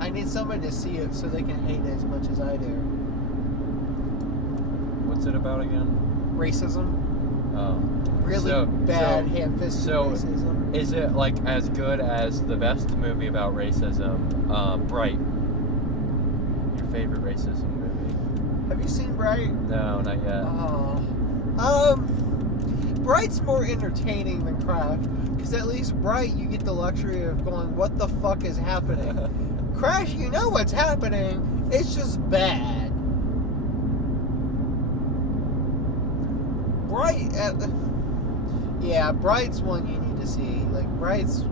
I need somebody to see it so they can hate it as much as I do. What's it about again? Racism. Oh. Really bad ham-fisted racism. Is it like as good as the best movie about racism, Bright? Your favorite racism movie? Have you seen Bright? No, not yet. Bright's more entertaining than Crash, because at least Bright you get the luxury of going, what the fuck is happening? Crash, you know what's happening, it's just bad. Bright, yeah, Bright's one you need to see. Like, Bright's,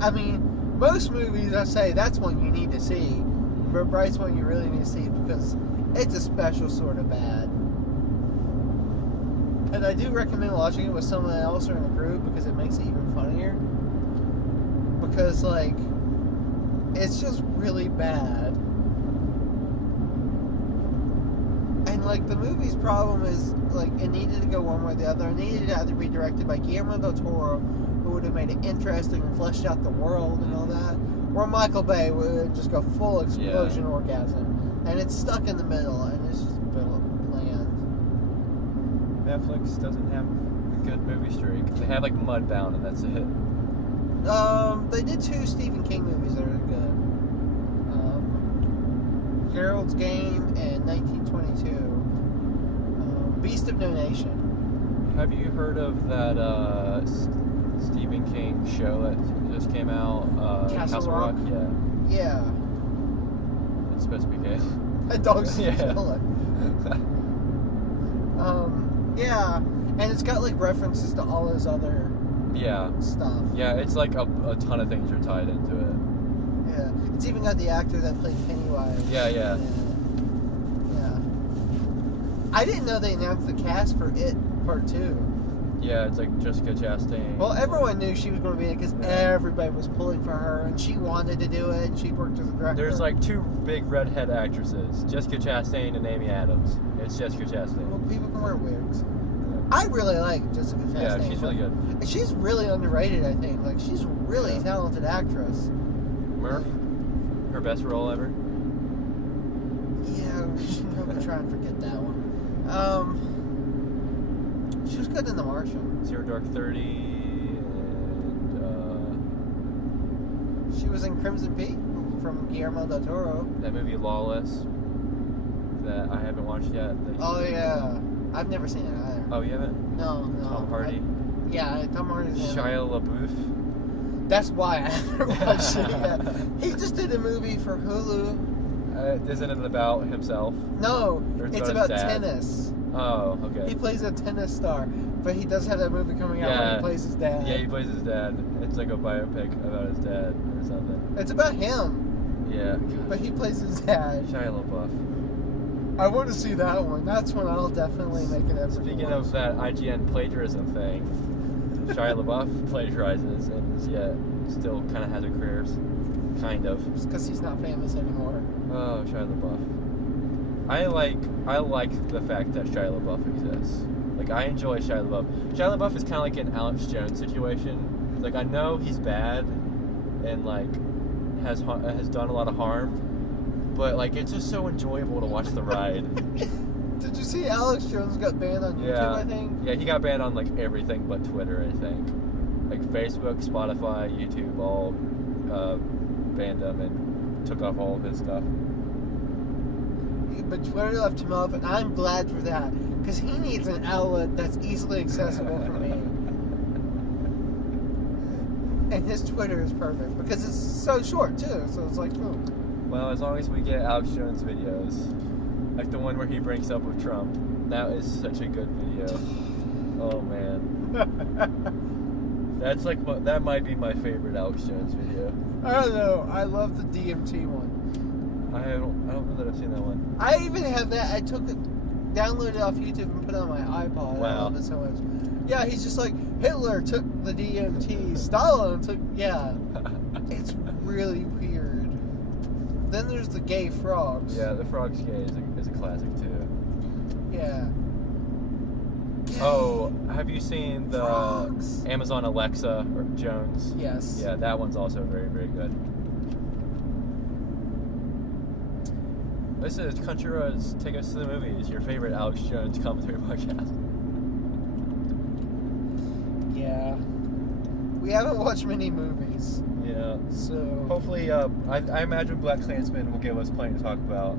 I mean, most movies I say that's one you need to see, but Bright's one you really need to see because it's a special sort of bad. And I do recommend watching it with someone else or in a group because it makes it even funnier. Because, like, it's just really bad. And, like, the movie's problem is, like, it needed to go one way or the other. It needed to either be directed by Guillermo del Toro, who would have made it interesting and fleshed out the world and all that, or Michael Bay would just go full explosion orgasm. And it's stuck in the middle, and it's just bland. Netflix doesn't have a good movie streak. They have, like, Mudbound, and that's it. They did 2 Stephen King movies that are good. Gerald's Game and 1922. Beast of No Nation. Have you heard of that Stephen King show that just came out? Castle Rock? Yeah. Yeah. It's supposed to be good. A dog's Yeah. Yeah. And it's got, like, references to all his other stuff. Yeah, it's like a ton of things are tied into it. Yeah. It's even got the actor that played Pennywise. Yeah. Yeah. I didn't know they announced the cast for It Part 2. Yeah, it's like Jessica Chastain. Well, everyone knew she was going to be in it because everybody was pulling for her, and she wanted to do it, and she worked as a director. There's like 2 big redhead actresses, Jessica Chastain and Amy Adams. It's Jessica Chastain. Well, people can wear wigs. I really like Jessica Chastain. Yeah, she's really good. She's really underrated, I think. Like, she's a really talented actress. Murph? Her best role ever? Yeah, we should probably try and forget that one. She was good in The Martian. Zero Dark 30, and she was in Crimson Peak from Guillermo del Toro. that movie Lawless that I haven't watched yet. Oh, yeah. I've never seen it either. Oh, you haven't? No. Tom Hardy? Tom Hardy's in it. Shia LaBeouf? That's why I haven't watched it yet. He just did a movie for Hulu. Isn't it about himself? No, it's about his dad? tennis. Oh, okay. He plays a tennis star, but he does have that movie coming out where he plays his dad. Yeah, he plays his dad. It's like a biopic about his dad or something. It's about him. Yeah. But he plays his dad. Shia LaBeouf. I want to see that one. That's one I'll definitely make an effort. Speaking of that IGN plagiarism thing, Shia LaBeouf plagiarizes and yet still kind of has a career. Kind of. Just because he's not famous anymore. Oh, Shia LaBeouf. I like the fact that Shia LaBeouf exists. Like, I enjoy Shia LaBeouf. Shia LaBeouf is kind of like an Alex Jones situation. Like, I know he's bad and, like, has done a lot of harm, but, like, it's just so enjoyable to watch the ride. Did you see Alex Jones got banned on YouTube, I think? Yeah, he got banned on, like, everything but Twitter, I think. Like, Facebook, Spotify, YouTube, all banned him and took off all of his stuff. But Twitter left him up, and I'm glad for that, because he needs an outlet that's easily accessible for me. And his Twitter is perfect, because it's so short, too, so it's like, boom. Well, as long as we get Alex Jones videos, like the one where he breaks up with Trump, that is such a good video. Oh, man. That's like, that might be my favorite Alex Jones video. I don't know, I love the DMT one. I don't know that I've seen that one. I even have that. I took it, downloaded it off YouTube and put it on my iPod. Wow. I love it so much. Yeah, he's just like, Hitler took the DMT, Stalin took, yeah. It's really weird. Then there's the gay frogs. Yeah, the Frog's Gay is a classic too. Yeah. Oh, have you seen the Frogs. Amazon Alexa or Jones? Yes. Yeah, that one's also very, very good. This is Country Roads. Take us to the movies. Your favorite Alex Jones commentary podcast. Yeah. We haven't watched many movies. Yeah. So hopefully, I imagine BLACKkKLANSMAN will give us plenty to talk about.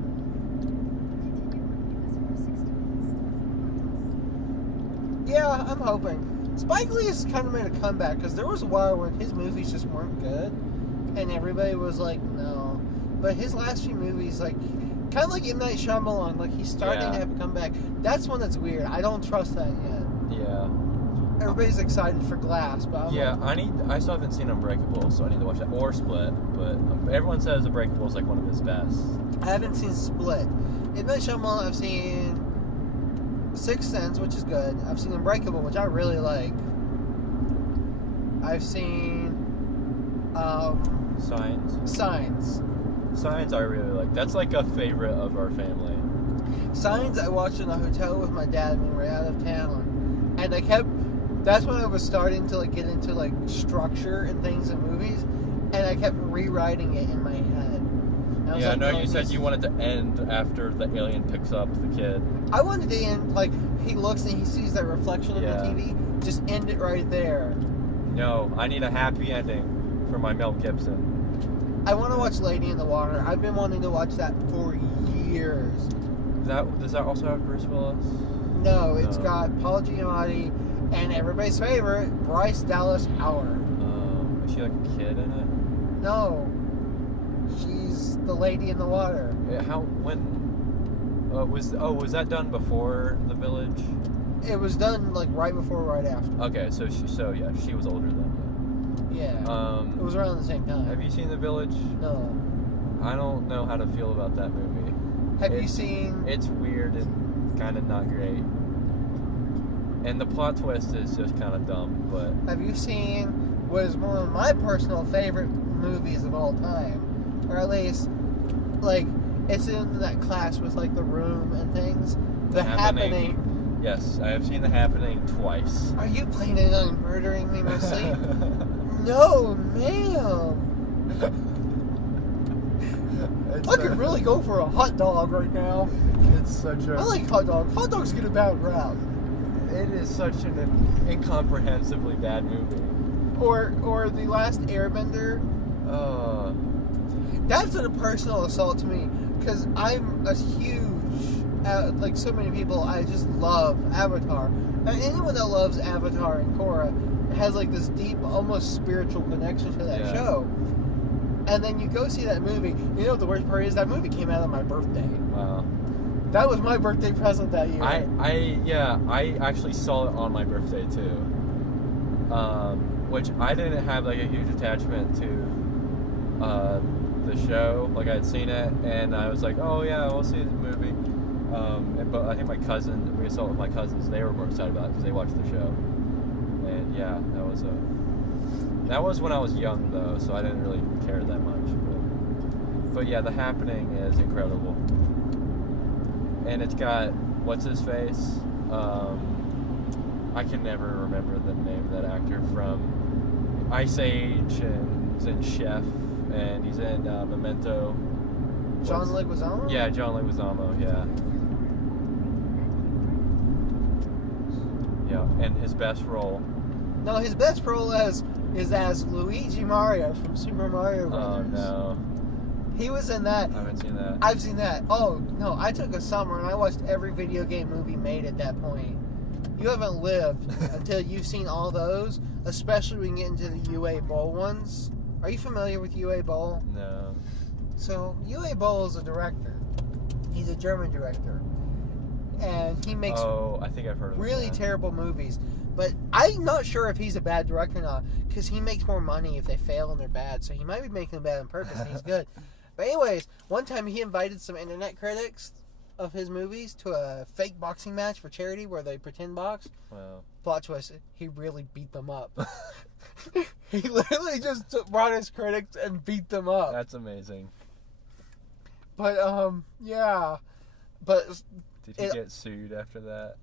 Yeah, I'm hoping. Spike Lee has kind of made a comeback because there was a while when his movies just weren't good, and everybody was like, no. But his last few movies, like, kind of like M. Night Shyamalan, like he's starting to have a comeback. That's one that's weird. I don't trust that yet. Yeah. Everybody's excited for Glass, but I still haven't seen Unbreakable, so I need to watch that, or Split. But everyone says Unbreakable is like one of his best. I haven't seen Split. M. Night Shyamalan, I've seen Sixth Sense, which is good. I've seen Unbreakable, which I really like. I've seen Signs. Signs I really like. That's like a favorite of our family. Signs I watched in a hotel with my dad when we were out of town, and that's when I was starting to like get into like structure and things in movies, and I kept rewriting it in my head. Yeah, like, no, you said you wanted to end after the alien picks up the kid. I wanted to end, like, he looks and he sees that reflection in the TV, just end it right there. No, I need a happy ending for my Mel Gibson. I want to watch Lady in the Water. I've been wanting to watch that for years. Does that also have Bruce Willis? No, it's got Paul Giamatti and everybody's favorite, Bryce Dallas Howard. Is she like a kid in it? No. She's the lady in the water. Was that done before The Village? It was done like right before, right after. Okay, so she was older then. Yeah. It was around the same time. Have you seen The Village? No. I don't know how to feel about that movie. Have you seen? It's weird and kind of not great. And the plot twist is just kind of dumb, but... Have you seen what is one of my personal favorite movies of all time? Or at least, like, it's in that class with, like, The Room and things. The Happening. Yes, I have seen The Happening twice. Are you planning on murdering me in my sleep? No, ma'am. I could really go for a hot dog right now. It's such a... I like hot dogs. Hot dogs get a bad rap. It is such an incomprehensibly bad movie. Or The Last Airbender. That's a personal assault to me, because I'm a huge, like so many people, I just love Avatar. And anyone that loves Avatar and Korra has like this deep, almost spiritual connection to that show. And then you go see that movie, you know what the worst part is? That movie came out on my birthday. Wow. That was my birthday present that year. I actually saw it on my birthday too. Which I didn't have like a huge attachment to the show. Like I'd seen it and I was like, oh yeah, we'll see the movie. But I think we saw it with my cousins. They were more excited about it because they watched the show. And yeah, that was when I was young though, so I didn't really care that much. But yeah, The Happening is incredible. And it's got what's his face? I can never remember the name of that actor from Ice Age, and he's in Chef, and he's in Memento. John Leguizamo? Yeah, John Leguizamo. Yeah. Yeah, and his best role. No, his best role is as Luigi Mario from Super Mario Brothers. Oh no. He was in that. I haven't seen that. I've seen that. Oh, no, I took a summer and I watched every video game movie made at that point. You haven't lived until you've seen all those, especially when you get into the UA Bowl ones. Are you familiar with UA Bowl? No. So, UA Boll is a director. He's a German director. And he makes I think I've heard of really that. terrible movies. But I'm not sure if he's a bad director or not, because he makes more money if they fail and they're bad. So he might be making them bad on purpose, and he's good. But anyways, one time he invited some internet critics of his movies to a fake boxing match for charity where they pretend box. Wow. Plot twist, he really beat them up. He literally just brought his critics and beat them up. That's amazing. But, yeah. But did he get sued after that?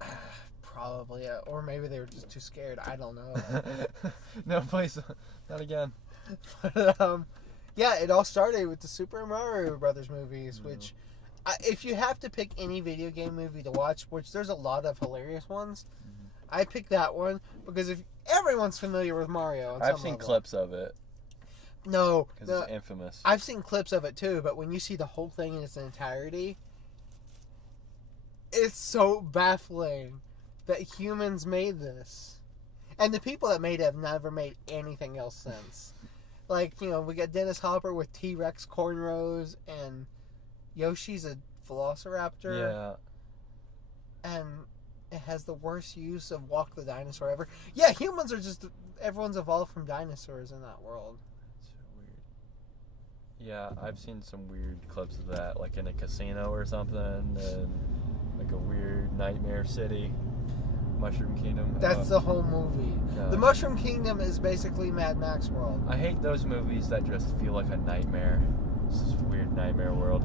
Probably, or maybe they were just too scared. I don't know. No, please, not again. But, yeah, it all started with the Super Mario Brothers movies, which if you have to pick any video game movie to watch, which there's a lot of hilarious ones, I pick that one because if everyone's familiar with Mario, I've seen clips of it. No, because it's infamous. I've seen clips of it too, but when you see the whole thing in its entirety, it's so baffling that humans made this, and the people that made it have never made anything else since. Like, you know, we got Dennis Hopper with T-Rex cornrows, and Yoshi's a velociraptor. Yeah. And it has the worst use of Walk the Dinosaur ever. Yeah, humans are just... Everyone's evolved from dinosaurs in that world. So weird. Yeah, I've seen some weird clips of that, like in a casino or something, and like a weird nightmare city. Mushroom Kingdom. That's the whole movie. God. The Mushroom Kingdom is basically Mad Max world. I hate those movies that just feel like a nightmare. It's this weird nightmare world.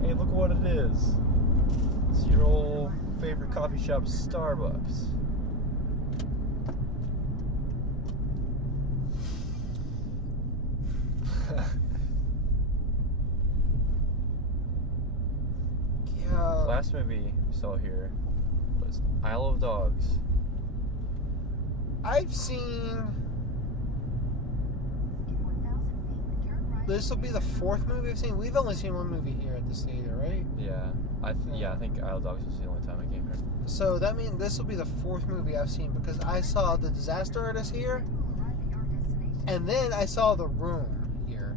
Hey, look what it is. It's your old favorite coffee shop, Starbucks. Yeah. Last movie we saw here was Isle of Dogs. I've seen... This will be the fourth movie I've seen. We've only seen one movie here at this theater, right? Yeah, I think Isle of Dogs was the only time I came here. So that means this will be the fourth movie I've seen because I saw The Disaster Artist here, and then I saw The Room here.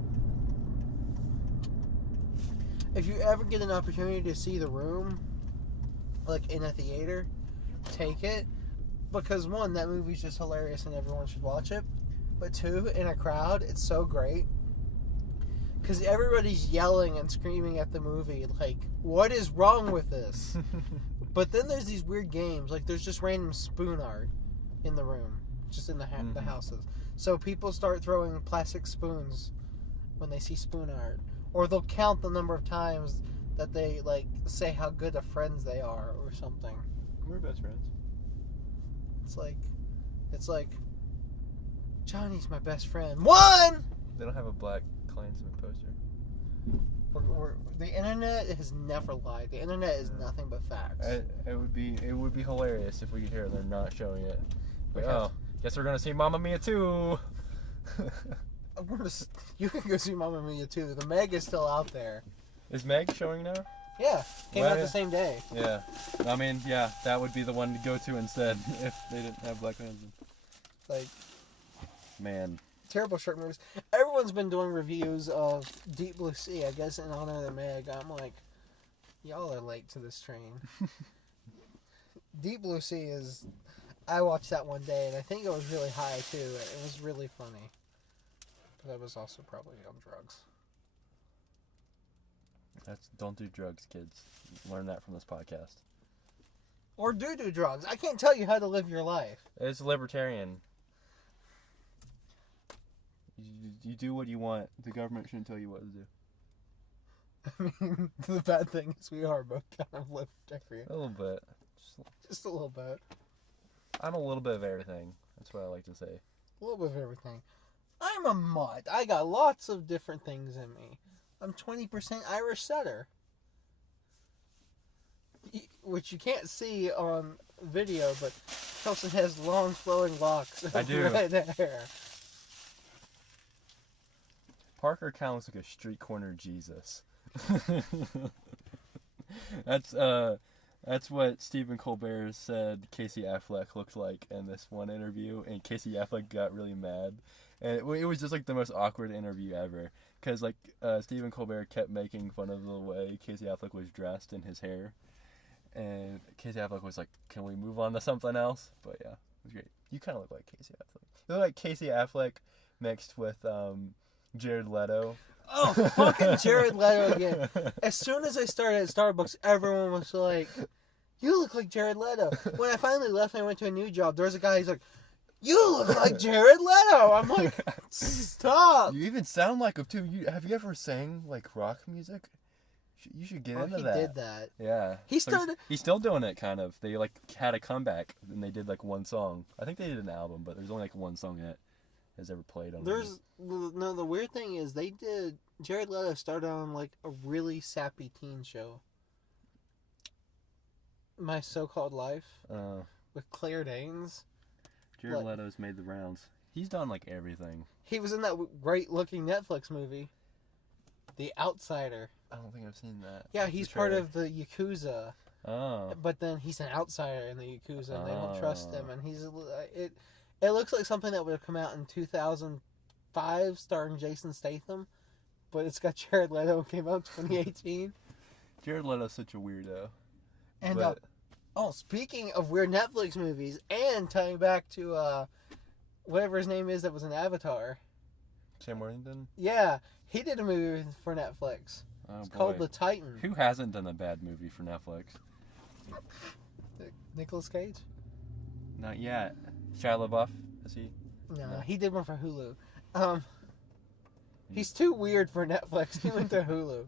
If you ever get an opportunity to see The Room, like in a theater, take it. Because one, that movie's just hilarious and everyone should watch it. But two, in a crowd, it's so great. Because everybody's yelling and screaming at the movie, like, what is wrong with this? But then there's these weird games, like there's just random spoon art in the room, just in the houses. So people start throwing plastic spoons when they see spoon art. Or they'll count the number of times that they, like, say how good of friends they are or something. We're best friends. It's like, Johnny's my best friend. One! They don't have a BLACKkKLANSMAN poster. The internet has never lied. The internet is nothing but facts. It would be hilarious if we could hear they're not showing it. But, Okay. guess we're gonna see Mamma Mia 2. You can go see Mamma Mia too. The Meg is still out there. Is Meg showing now? Yeah, came out the same day. Yeah, I mean, yeah, that would be the one to go to instead if they didn't have BLACKkKLANSMAN. Like, man, terrible short movies. Everyone's been doing reviews of Deep Blue Sea, I guess, in honor of the Meg. I'm like, y'all are late to this train. Deep Blue Sea is... I watched that one day, and I think it was really high, too. It was really funny. But I was also probably on drugs. don't do drugs, kids. Learn that from this podcast. Or do drugs. I can't tell you how to live your life. It's libertarian. You do what you want. The government shouldn't tell you what to do. I mean, the bad thing is we are both kind of libertarian. A little bit. Just a little bit. I'm a little bit of everything. That's what I like to say. A little bit of everything. I'm a mutt. I got lots of different things in me. I'm 20% Irish setter. Which you can't see on video, but Kelson has long flowing locks of red hair. Parker kind of looks like a street corner Jesus. That's what Stephen Colbert said Casey Affleck looked like in this one interview, and Casey Affleck got really mad. And it was just like the most awkward interview ever, because like Stephen Colbert kept making fun of the way Casey Affleck was dressed and his hair, and Casey Affleck was like, "Can we move on to something else?" But yeah, it was great. You kind of look like Casey Affleck. You look like Casey Affleck mixed with Jared Leto. Oh, fucking Jared Leto again. As soon as I started at Starbucks, everyone was like, "You look like Jared Leto." When I finally left and I went to a new job, there was a guy, he's like, "You look like Jared Leto." I'm like, stop. You even sound like him too. Have you ever sang like rock music? You should get into that. He did that. Yeah. He's still doing it, kind of. They like had a comeback and they did like one song. I think they did an album, but there's only like one song that has ever played on. The weird thing is they did Jared Leto started on like a really sappy teen show. My So-Called Life with Claire Danes. Jared Leto's made the rounds. He's done like everything. He was in that great-looking Netflix movie, The Outsider. I don't think I've seen that. Yeah, he's part of the Yakuza. Oh. But then he's an outsider in the Yakuza, and they don't trust him. And it looks like something that would have come out in 2005, starring Jason Statham, but it's got Jared Leto. It came out in 2018. Jared Leto's such a weirdo. And but... speaking of weird Netflix movies, and tying back to whatever his name is that was in Avatar. Sam Worthington? Yeah, he did a movie for Netflix. It's called The Titan. Who hasn't done a bad movie for Netflix? Nicolas Cage? Not yet. Shia LaBeouf? Is he? No, he did one for Hulu. He's too weird for Netflix. He went to Hulu.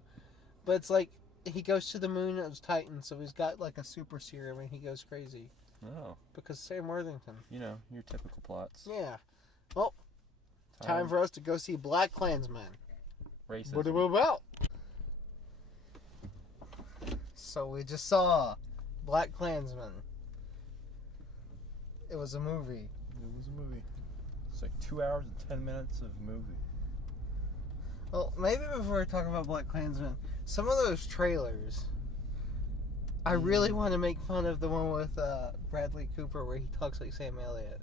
But it's like, he goes to the moon as Titan, so he's got like a super serum and he goes crazy. Oh. Because Sam Worthington. You know, your typical plots. Yeah. Well, time for us to go see BLACKkKLANSMAN. Racism. What are we about? So we just saw BLACKkKLANSMAN. It was a movie. It was a movie. It's like 2 hours and 10 minutes of movie. Well, maybe before we talk about BLACKkKLANSMAN, some of those trailers, I really want to make fun of the one with Bradley Cooper where he talks like Sam Elliott.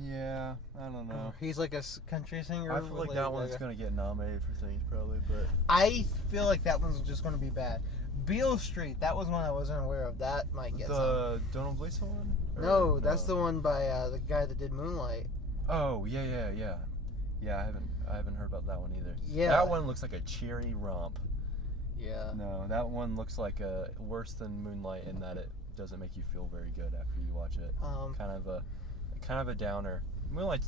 Yeah, I don't know. He's like a country singer. I feel like that one's going to get nominated for things probably, but... I feel like that one's just going to be bad. Beale Street, that was one I wasn't aware of. That might get the Donald Gleason one? No, that's the one by the guy that did Moonlight. Oh, yeah. Yeah, I haven't heard about that one either. Yeah. That one looks like a cheery romp. Yeah. No, that one looks like worse than Moonlight in that it doesn't make you feel very good after you watch it. Kind of a downer. Moonlight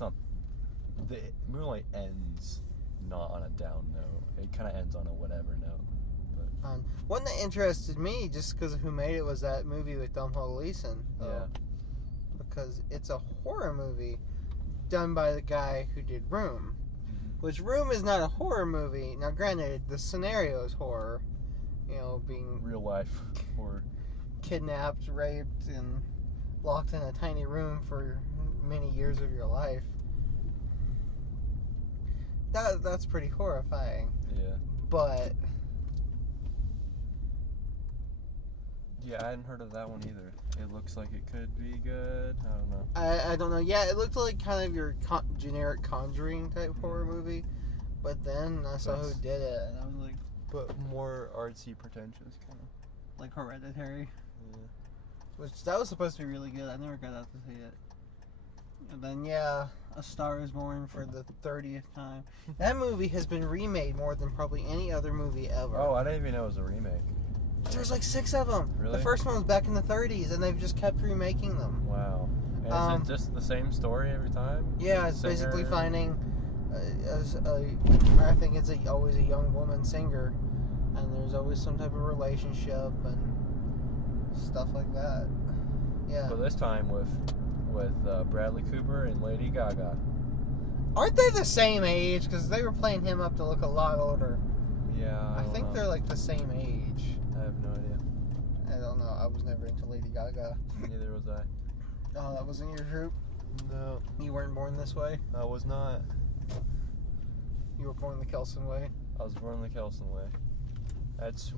ends not on a down note. It kind of ends on a whatever note. But one that interested me just because of who made it was that movie with Domhnall Gleeson. Yeah. Because it's a horror movie done by the guy who did Room. Which Room is not a horror movie. Now, granted, the scenario is horror. You know, being... real life horror. Kidnapped, raped, and locked in a tiny room for many years of your life. That's pretty horrifying. Yeah. But... yeah, I hadn't heard of that one either. It looks like it could be good. I don't know. I don't know. Yeah, it looked like kind of your generic Conjuring type horror movie. But then I saw who did it, and I was like... but more artsy, pretentious, kind of. Like Hereditary. Yeah. Which, that was supposed to be really good. I never got out to see it. And then, yeah, A Star is Born for the 30th time. That movie has been remade more than probably any other movie ever. Oh, I didn't even know it was a remake. There's like 6 of them. Really? The first one was back in the 30s, and they've just kept remaking them. Wow. And is it just the same story every time? Yeah, it's basically finding, I think it's always a young woman singer, and there's always some type of relationship and stuff like that. Yeah. But this time with Bradley Cooper and Lady Gaga. Aren't they the same age? Because they were playing him up to look a lot older. Yeah. I think they're like the same age. I have no idea. I don't know. I was never into Lady Gaga. Neither was I. Oh, that wasn't your group? No. You weren't born this way? I was not. You were born the Kelson way? I was born the Kelson way. That's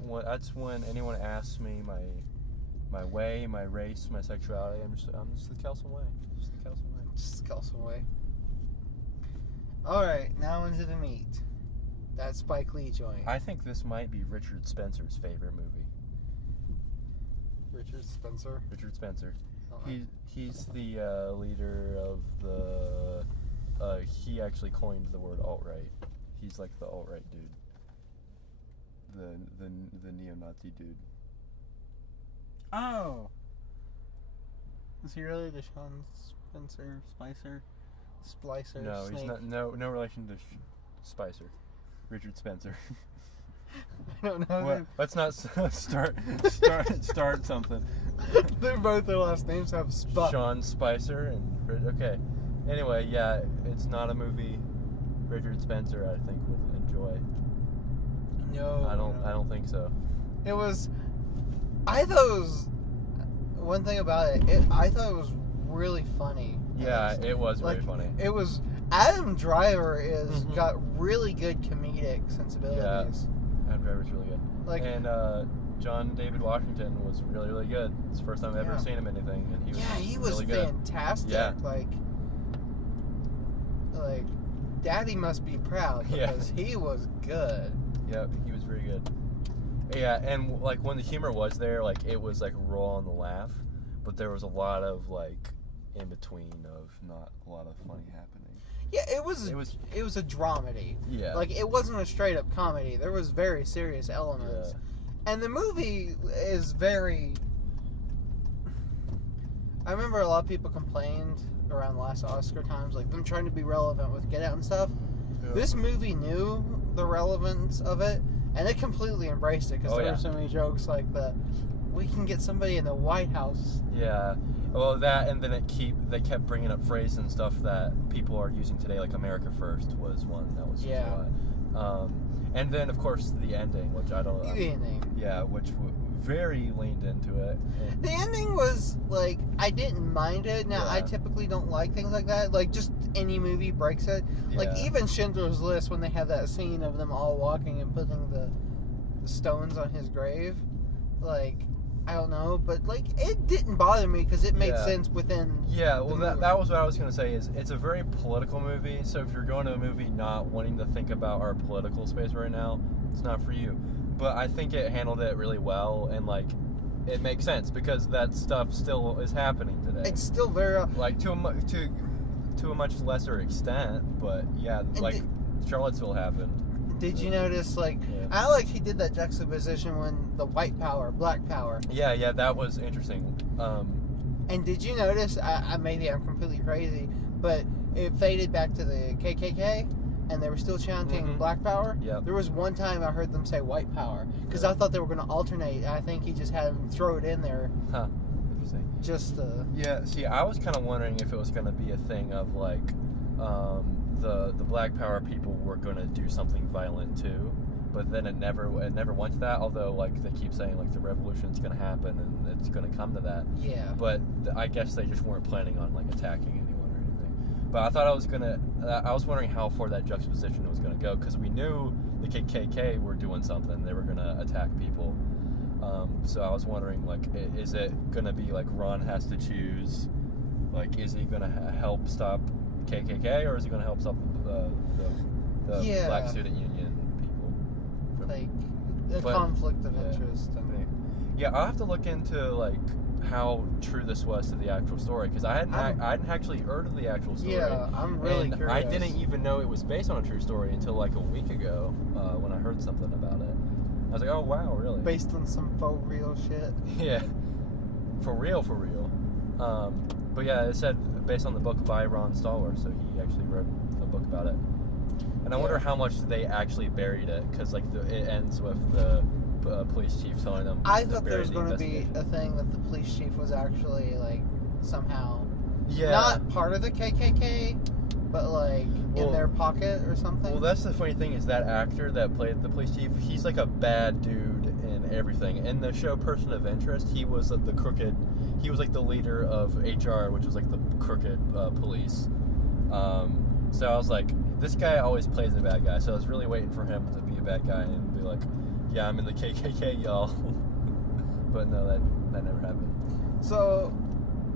when anyone asks me my way, my race, my sexuality, I'm just the Kelson way. Just the Kelson way. Just the Kelson way. Alright, now into the meat. That Spike Lee joint. I think this might be Richard Spencer's favorite movie. Richard Spencer? Richard Spencer. Oh. He's the leader of the... he actually coined the word alt-right. He's like the alt-right dude. The neo-Nazi dude. Oh! Is he really the Sean Spencer, Spicer, Splicer, No, Snake? he's not. No relation to Spicer. Richard Spencer. I don't know. What? Let's not start something. They're both their last names have Spot. Sean Spicer and okay. Anyway, yeah, it's not a movie Richard Spencer I think would enjoy. No. I don't think so. It was. I thought it was. One thing about it, I thought it was really funny. Yeah, it was very funny. It was. Adam Driver got really good comedic sensibilities. Yeah, Adam Driver's really good. Like, and John David Washington was really, really good. It's the first time I've ever seen him in anything, and he was really fantastic. Yeah. Like Daddy must be proud because he was good. Yeah, he was very good. Yeah, and like when the humor was there, like it was like raw on the laugh, but there was a lot of like in between of not a lot of funny happening. Yeah, it was a dramedy. Yeah. Like it wasn't a straight up comedy. There was very serious elements. Yeah. And the movie is very. I remember a lot of people complained around the last Oscar times, like them trying to be relevant with Get Out and stuff. Yeah. This movie knew the relevance of it, and it completely embraced it because there were so many jokes like the, we can get somebody in the White House. Yeah. Well, that, and then they kept bringing up phrases and stuff that people are using today, like America First was one that was used a lot. And then, of course, the ending, which I don't... The ending. Yeah, which very leaned into it. The ending was, like, I didn't mind it. Now, I typically don't like things like that. Like, just any movie breaks it. Yeah. Like, even Schindler's List, when they have that scene of them all walking and putting the stones on his grave, like... I don't know, but like it didn't bother me because it made sense within. Yeah, well, that was what I was gonna say. Is it's a very political movie. So if you're going to a movie not wanting to think about our political space right now, it's not for you. But I think it handled it really well, and like it makes sense because that stuff still is happening today. It's still very like to a much lesser extent, but yeah, like Charlottesville happened. Did you notice, like, I like he did that juxtaposition when the white power, black power. Yeah, that was interesting. And did you notice, maybe I'm completely crazy, but it faded back to the KKK, and they were still chanting black power? Yeah. There was one time I heard them say white power, because I thought they were going to alternate, and I think he just had them throw it in there. Huh, interesting. Just, Yeah, see, I was kind of wondering if it was going to be a thing of, like, the black power people were going to do something violent too, but then it never went to that, although like they keep saying like the revolution's going to happen and it's going to come to that. Yeah. But I guess they just weren't planning on like attacking anyone or anything. But I thought I was wondering how far that juxtaposition was going to go, because we knew the KKK were doing something, they were going to attack people. So I was wondering, like, is it going to be like Ron has to choose, like, is he going to help stop KKK, or is he going to help stop the Black Student Union people? Like the conflict of interest. Yeah, I'll have to look into like how true this was to the actual story, because I hadn't actually heard of the actual story. Yeah, I'm really curious. I didn't even know it was based on a true story until like a week ago when I heard something about it. I was like, oh wow, really? Based on some faux real shit. Yeah, for real. But yeah, it said based on the book by Ron Stallworth, so he actually wrote a book about it. And I wonder how much they actually buried it, because like it ends with the police chief telling them. I thought there was going to be a thing that the police chief was actually like somehow not part of the KKK, but like in their pocket or something. Well, that's the funny thing, is that actor that played the police chief, he's like a bad dude in everything. In the show Person of Interest, he was the crooked. He was like the leader of HR, which was like the crooked police. So I was like, this guy always plays a bad guy. So I was really waiting for him to be a bad guy and be like, yeah, I'm in the KKK, y'all. But no, that never happened. So,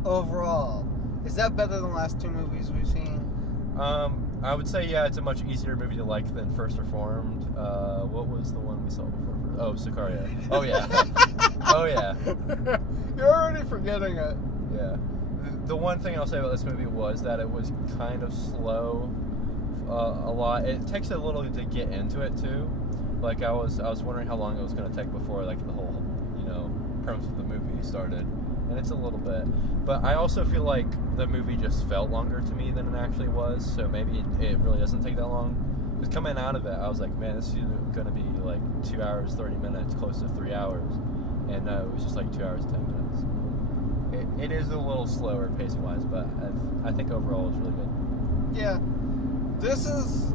overall, is that better than the last two movies we've seen? I would say, yeah, it's a much easier movie to like than First Reformed. What was the one we saw before? Oh, Sicario. Oh, yeah. Oh, yeah. You're already forgetting it. Yeah. The one thing I'll say about this movie was that it was kind of slow a lot. It takes a little to get into it, too. Like, I was wondering how long it was going to take before, like, the whole, premise of the movie started. And it's a little bit. But I also feel like the movie just felt longer to me than it actually was, so maybe it really doesn't take that long. Because coming out of it, I was like, man, this is going to be like 2 hours, 30 minutes, close to 3 hours. And it was just like 2 hours, 10 minutes. It is a little slower pacing-wise, but I think overall it's really good. Yeah. This is...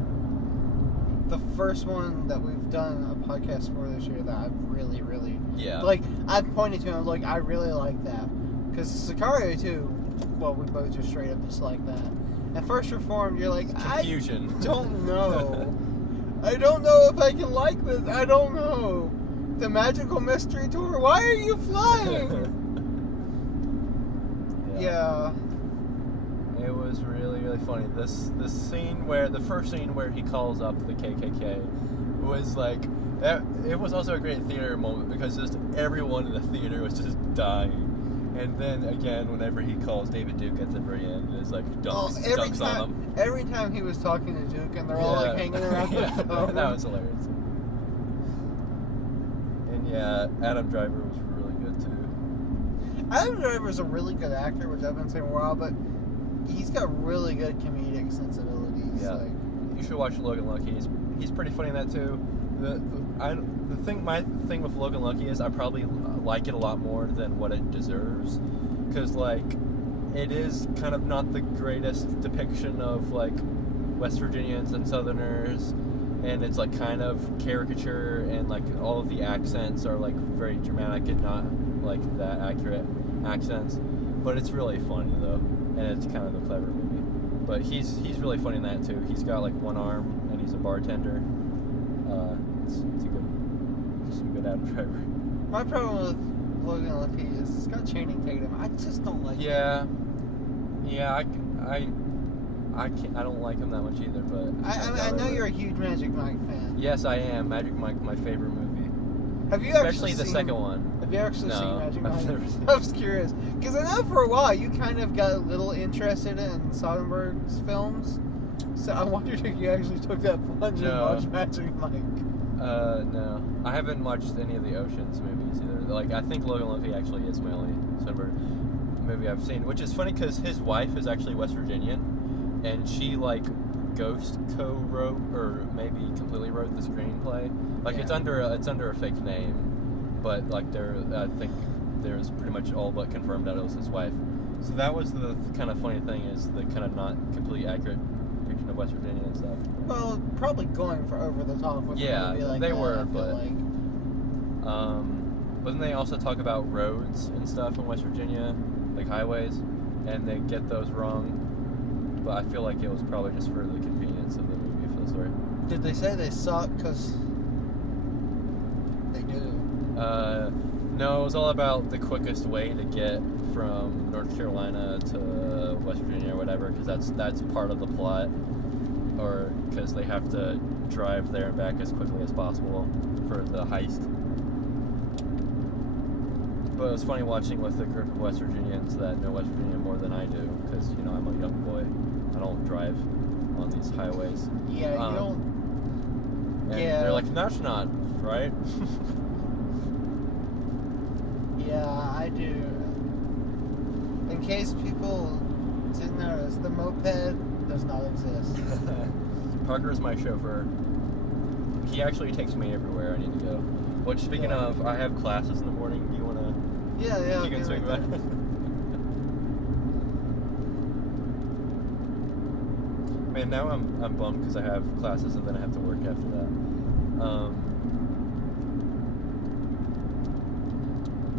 the first one that we've done a podcast for this year that I've really, really... Yeah. Like, I've pointed to him, like, I really like that. Because Sicario, too, well, we both just straight up dislike that. At First Reformed, you're like, Confusion. I don't know. I don't know if I can like this. I don't know. The Magical Mystery Tour, why are you flying? Yeah. It was really, really funny. The first scene where he calls up the KKK was like, it was also a great theater moment because just everyone in the theater was just dying. And then again, whenever he calls David Duke at the very end, it's like dunks on him. Every time he was talking to Duke, and they're all like hanging around the phone. That was hilarious. And yeah, Adam Driver was really good too. Adam Driver's a really good actor, which I've been saying for a while, but he's got really good comedic sensibilities. Yeah, like, you should watch Logan Lucky. He's pretty funny in that too. My thing with Logan Lucky is I probably like it a lot more than what it deserves, because like it is kind of not the greatest depiction of like West Virginians and Southerners, and it's like kind of caricature, and like all of the accents are like very dramatic and not like that accurate accents, but it's really funny though, and it's kind of a clever movie. But he's really funny in that too. He's got like one arm and he's a bartender. It's a good Adam Driver. my problem with Logan Lucky is Scott Channing Tatum. I just don't like him. Yeah, I don't like him that much either, but I know you're a huge Magic Mike fan. Yes, I am. Magic Mike, my favorite movie. Have you Especially actually the second one. Have you actually seen Magic Mike? I've never seen I was curious because I know for a while you kind of got a little interested in Soderbergh's films, so I wondered if you actually took that plunge and watched Magic Mike. No, I haven't watched any of the Ocean's movies either. Like, I think Logan Lucky actually is my only Soderbergh movie I've seen, which is funny because his wife is actually West Virginian, and she like ghost co-wrote or maybe completely wrote the screenplay. Like it's under a fake name, but like I think there's pretty much all but confirmed that it was his wife. So that was the kind of funny thing, is the kind of not completely accurate depiction of West Virginia and stuff. Well, probably going for over the top with a movie like they that, were, I feel like. But then they also talk about roads and stuff in West Virginia, like highways, and they get those wrong. But I feel like it was probably just for the convenience of the movie for the story. Did they say they suck? Because they do. No, it was all about the quickest way to get from North Carolina to West Virginia or whatever, because that's part of the plot, or because they have to drive there and back as quickly as possible for the heist. But it was funny watching with a group of West Virginians that know West Virginia more than I do, because I'm a young boy. I don't drive on these highways. Yeah, you don't. And they're like, no, it's not, right? Yeah, I do. In case people didn't notice, the moped does not exist. Parker is my chauffeur. He actually takes me everywhere I need to go. Which, speaking of, I have classes in the morning. Do you want to... Yeah. You can swing by. Man, now I'm bummed because I have classes and then I have to work after that.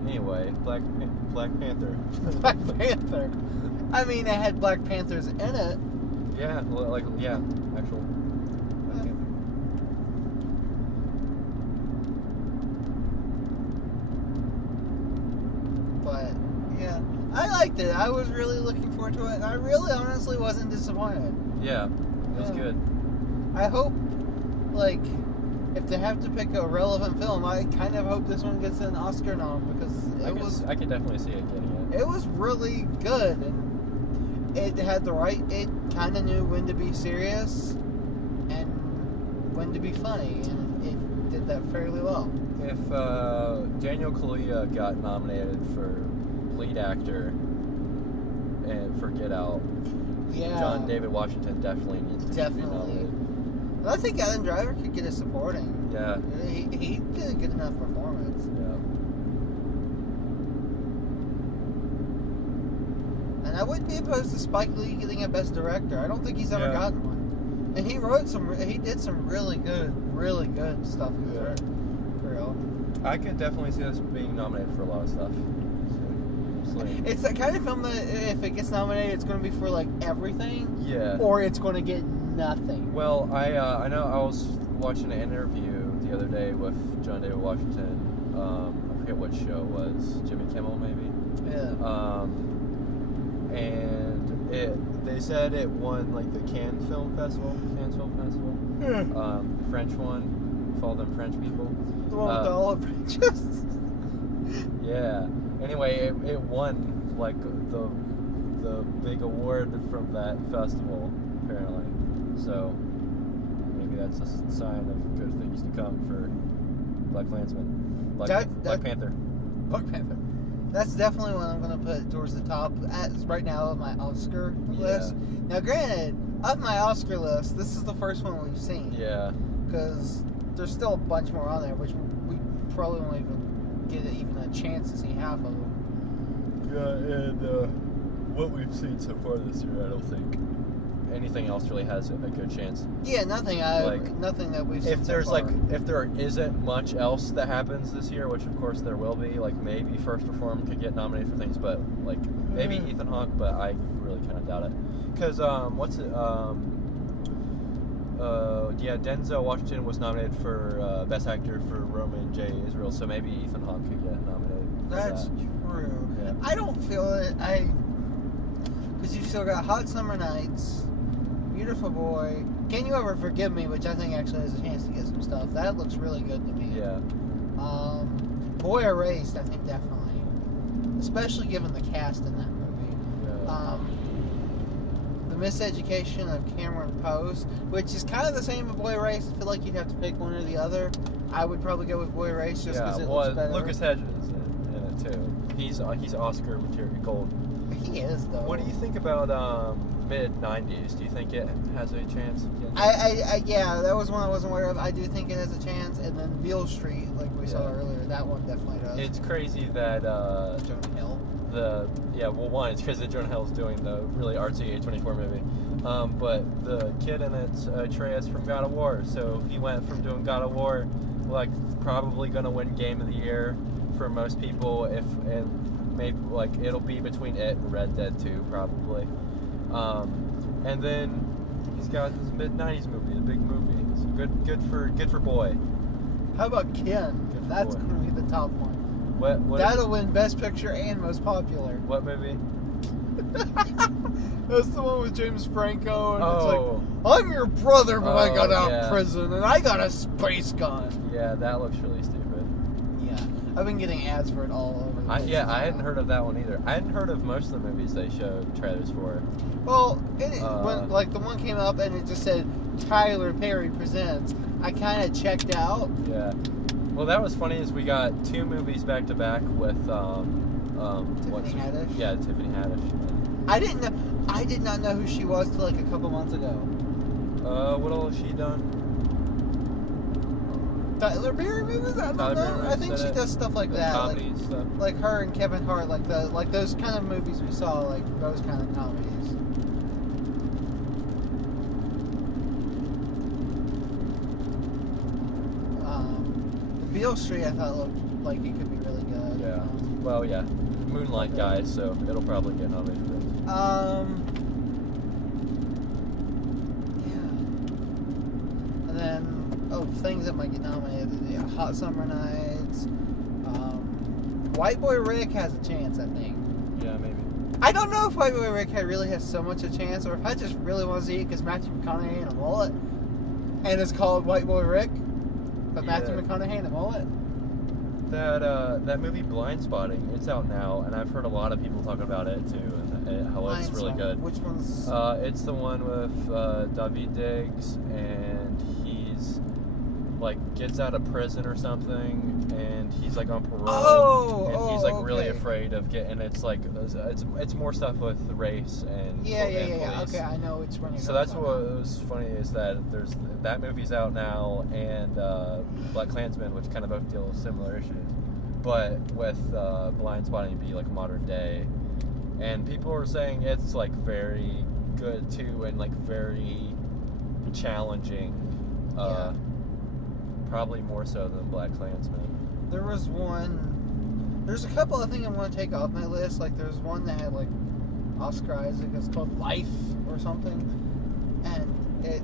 Anyway, Black Panther. Black Panther. I mean, it had Black Panthers in it. Yeah, actual. Black Panther. But yeah, I liked it. I was really looking forward to it, and I really, honestly, wasn't disappointed. Yeah, it was good. I hope, like, if they have to pick a relevant film, I kind of hope this one gets an Oscar nom, because I could definitely see it getting it. It was really good, and it had it kind of knew when to be serious and when to be funny, and it did that fairly well. If Daniel Kaluuya got nominated for lead actor and for Get Out, John David Washington definitely needs to be nominated. I think Adam Driver could get a supporting. Yeah. He did a good enough performance. Yeah. And I wouldn't be opposed to Spike Lee getting a Best Director. I don't think he's ever gotten one. And he did some really good stuff. Yeah. For real. I could definitely see this being nominated for a lot of stuff. It's that kind of film that if it gets nominated, it's going to be for like everything. Yeah. Or it's going to get nothing. Well, I know I was watching an interview the other day with John David Washington. I forget what show it was. Jimmy Kimmel, maybe. Yeah. And they said it won like the Cannes Film Festival. The French one. For all them French people. The one with the olive branches. Yeah. Anyway, it won like the big award from that festival, apparently. So maybe that's a sign of good things to come for BLACKkKLANSMAN. Black Panther. Black Panther. That's definitely one I'm going to put towards the top right now of my Oscar list. Now, granted, of my Oscar list, this is the first one we've seen. Yeah. Because there's still a bunch more on there, which we probably won't even get even a chance to see half of them. Yeah, and what we've seen so far this year, I don't think anything else really has a good chance. Yeah, nothing that we've seen so far. If there isn't much else that happens this year, which of course there will be, like maybe First Reform could get nominated for things, but like maybe Ethan Hawke, but I really kind of doubt it. Because Denzel Washington was nominated for Best Actor for Roman J. Israel, so maybe Ethan Hawke could get nominated for That's that. true. Yeah. I don't feel it. Because you've still got Hot Summer Nights, Beautiful Boy, Can You Ever Forgive Me, which I think actually has a chance to get some stuff. That looks really good to me. Yeah. Boy Erased, I think definitely. Especially given the cast in that movie. Yeah. The Miseducation of Cameron Post, which is kind of the same with Boy Erased. I feel like you'd have to pick one or the other. I would probably go with Boy Erased just because it looks better. Lucas Hedges in it too. He's Oscar material gold. He is, though. What do you think about mid-90s? Do you think it has a chance? Yeah, that was one I wasn't aware of. I do think it has a chance. And then Beale Street, like we saw earlier, that one definitely does. It's crazy that Jonah Hill. One, it's because Jonah Hill's doing the really artsy A24 movie. But the kid in it's Atreus from God of War. So he went from doing God of War, like probably gonna win Game of the Year for most people. Maybe like it'll be between it and Red Dead 2 probably. And then he's got this mid-90s movie, the big movie. So good for Boy. How about Ken? That's Boy. going to be the top one. What That'll win Best Picture and Most Popular. What movie? That's the one with James Franco, and it's Oh. like, I'm your brother, but I got out yeah. of prison, and I got a space gun. Yeah, that looks really stupid. Yeah, I've been getting ads for it all over. I hadn't heard of that one either. I hadn't heard of most of the movies they showed trailers for. Well, when like the one came up and it just said Tyler Perry presents, I kind of checked out. Yeah. Well, that was funny. Is we got two movies back to back with Tiffany Haddish. Yeah, Tiffany Haddish. I did not know who she was till like a couple months ago. What all has she done? Tyler Perry movies? I don't know. I think she does stuff like that, comedy stuff. like her and Kevin Hart, like those kind of movies we saw, like those kind of comedies. Beale Street, I thought looked like it could be really good. Yeah. Well, yeah. Moonlight guy, so it'll probably get nominated for this. Yeah. And then, things that might get nominated. Yeah, Hot Summer Nights. White Boy Rick has a chance, I think. Yeah, maybe. I don't know if White Boy Rick really has so much a chance, or if I just really want to see it because Matthew McConaughey and a mullet, and it's called White Boy Rick, but Matthew McConaughey and a mullet. That movie Blind Spotting, it's out now, and I've heard a lot of people talking about it too, and how it's really good. Which one's? It's the one with David Diggs, and he's like gets out of prison or something, and he's like on parole, and he's like really afraid of getting. It's like it's more stuff with race and yeah. police. Okay, I know which one you're So talking that's about. what was funny is that that movie's out now, and BLACKkKLANSMAN, which kind of both deal with similar issues, but with Blind Spotting be like modern day, and people were saying it's like very good too, and like very challenging. Yeah. Probably more so than BLACKkKLANSMAN. There was one. There's a couple I think I'm going to take off my list. Like there's one that had like Oscar Isaac. It's called Life or something, and it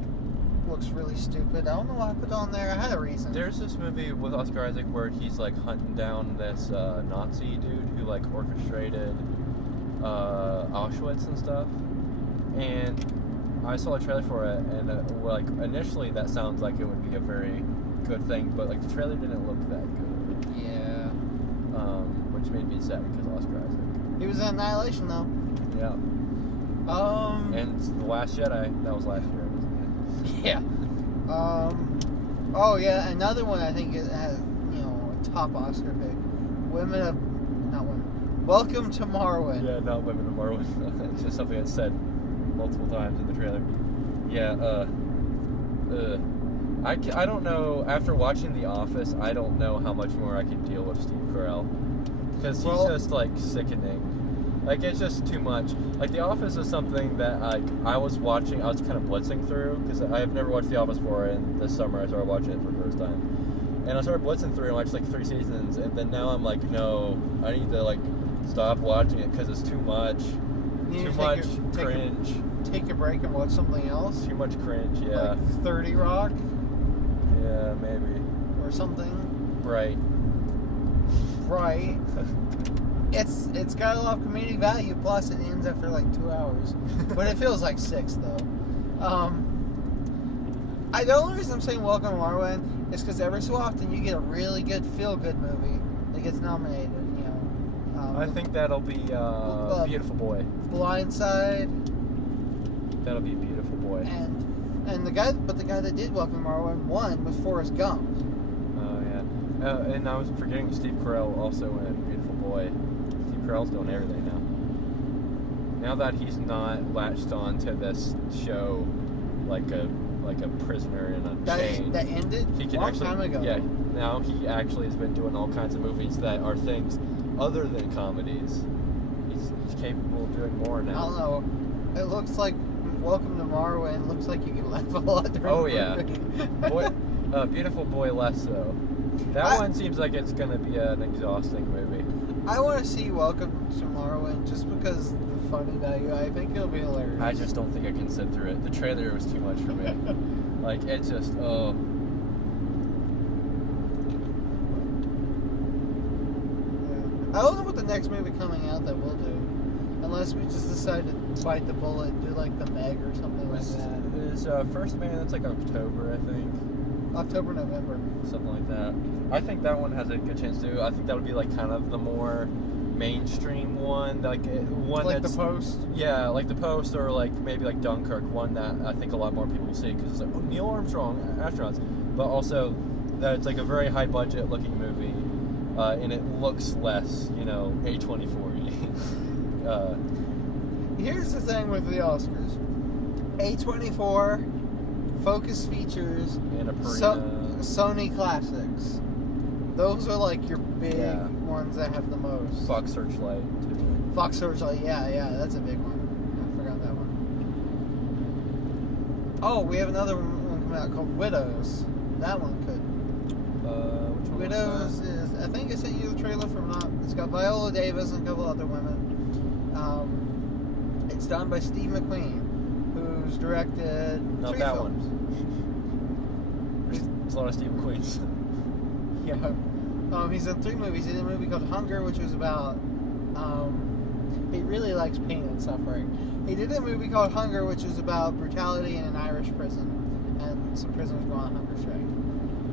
looks really stupid. I don't know why I put it on there. I had a reason. There's this movie with Oscar Isaac where he's like hunting down this Nazi dude who like orchestrated Auschwitz and stuff. And I saw a trailer for it, and like initially that sounds like it would be a very good thing, but like the trailer didn't look that good. Yeah. Which made me sad because Oscar Isaac. He was in Annihilation though. Yeah. And The Last Jedi, that was last year. Yeah. Oh yeah, another one I think it has, a top Oscar pick. Welcome to Marwen. Yeah, not Women of Marwen. It's just something that's said multiple times in the trailer. Yeah, I don't know, after watching The Office, I don't know how much more I can deal with Steve Carell. Because he's just, like, sickening. Like, it's just too much. Like, The Office is something that, like, I was kind of blitzing through, because I have never watched The Office before, and this summer I started watching it for the first time. And I started blitzing through and watched, like, 3 seasons, and then now I'm like, no, I need to, like, stop watching it, because it's too much. Cringe. Take a break and watch something else? Too much cringe, yeah. Like 30 Rock? Yeah, maybe. Or something? Right. It's got a lot of comedic value, plus it ends after like 2 hours. But it feels like 6 though. The only reason I'm saying Welcome to Marwen is because every so often you get a really good feel-good movie that gets nominated, I think that'll be Beautiful Boy. Blindside. That'll be Beautiful Boy. And the guy that did Welcome to Marwen won with Forrest Gump. Oh yeah. And I was forgetting Steve Carell also in Beautiful Boy. Steve Carell's doing everything now. Now that he's not latched on to this show like a prisoner in a chain. That ended he can long time ago. Yeah. Now he actually has been doing all kinds of movies that are things other than comedies. He's capable of doing more now. I don't know. It looks like Welcome to Marwen looks like you can laugh a lot during the movie. Beautiful Boy less so. That one seems like it's going to be an exhausting movie. I want to see Welcome to Marwen just because of the funny value. I think it'll be hilarious. I just don't think I can sit through it. The trailer was too much for me. Like, it's just, oh. I don't know what the next movie coming out that we'll do. Unless we just decide to bite the bullet and do like the Meg or something like that. Is First Man, that's like October, I think. October, November. Something like that. I think that one has a good chance to. I think that would be like kind of the more mainstream one. Like The Post? Yeah, like The Post or like maybe like Dunkirk. One that I think a lot more people will see because it's like, oh, Neil Armstrong, astronauts. But also that it's like a very high budget looking movie. And it looks less, A24-y. Here's the thing with the Oscars. A24, Focus Features, and Sony Classics. Those are like your big ones that have the most. Fox Searchlight, too. Fox Searchlight, yeah, that's a big one. I forgot that one. Oh, we have another one coming out called Widows. That one could. Which one Widows is, I think I sent you the trailer it's got Viola Davis and a couple other women. It's done by Steve McQueen, who's directed Not 3 that films. one. There's a lot of Steve McQueens. Yeah. He's done 3 movies. He did a movie called Hunger, which was about, he really likes pain and suffering. He did a movie called Hunger, which is about brutality in an Irish prison, and some prisoners go on hunger strike.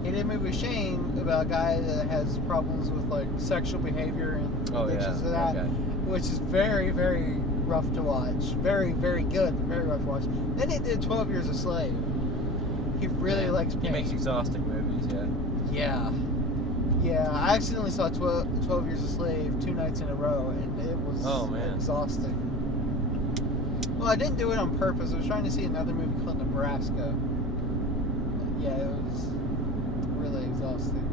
He did a movie Shane about a guy that has problems with like sexual behavior and addictions to that, which is very, very rough to watch. Very, very good, but very rough to watch. Then he did 12 Years a Slave. He really likes pain. He makes exhausting movies, Yeah. Yeah, I accidentally saw 12 Years a Slave 2 nights in a row, and it was exhausting. Well, I didn't do it on purpose. I was trying to see another movie called Nebraska. Yeah, it was really exhausting.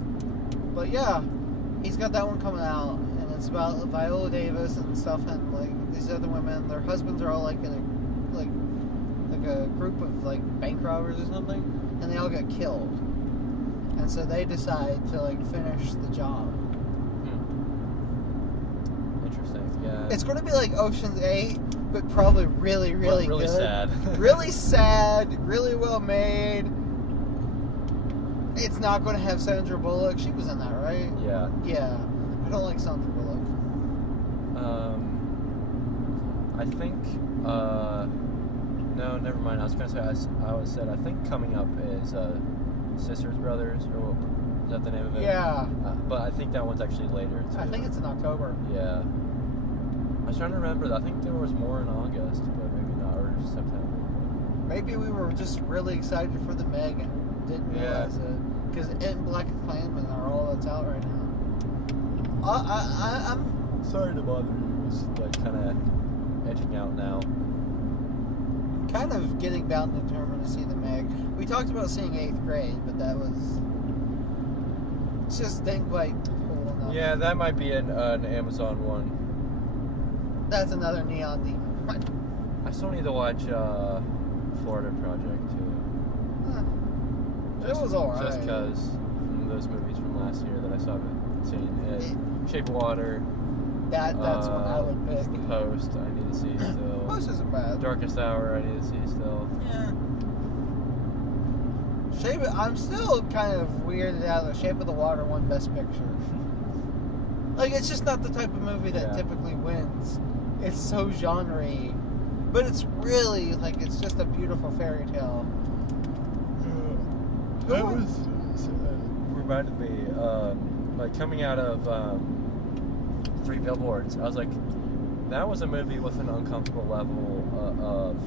But yeah, he's got that one coming out, and it's about Viola Davis and stuff, and like these other women. Their husbands are all like in a a group of like bank robbers or something, and they all got killed. And so they decide to like finish the job. Interesting. Yeah. It's going to be like Ocean's 8, but probably really really good. sad. Really sad. Really well made. It's not going to have Sandra Bullock. She was in that, right? Yeah. Yeah. I don't like Sandra Bullock. I think. No, never mind. I was gonna say. I think coming up is Sisters Brothers, or is that the name of it? Yeah. But I think that one's actually later too. I think it's in October. Yeah. I was trying to remember. I think there was more in August, but maybe not, or September. Maybe we were just really excited for the Meg and didn't realize it. Because it and BLACKkKLANSMAN are all that's out right now. I'm Sorry to bother you. It's like kind of edging out now. kind of getting bound and determined to see the Meg. We talked about seeing 8th grade, but that was just didn't quite cool enough. Yeah, that might be an Amazon one. That's another neon demon. I still need to watch Florida Project too. It was alright. Just because from those movies from last year that I still haven't seen. Shape of Water. That's what I would pick. The Post, I need to see still. Post isn't bad. Darkest Hour, I need to see still. Yeah. I'm still kind of weirded out that Shape of the Water won Best Picture. Like, it's just not the type of movie that typically wins. It's so genre-y. But it's really, like, it's just a beautiful fairy tale. That was reminded me, like coming out of 3 Billboards. I was like, that was a movie with an uncomfortable level of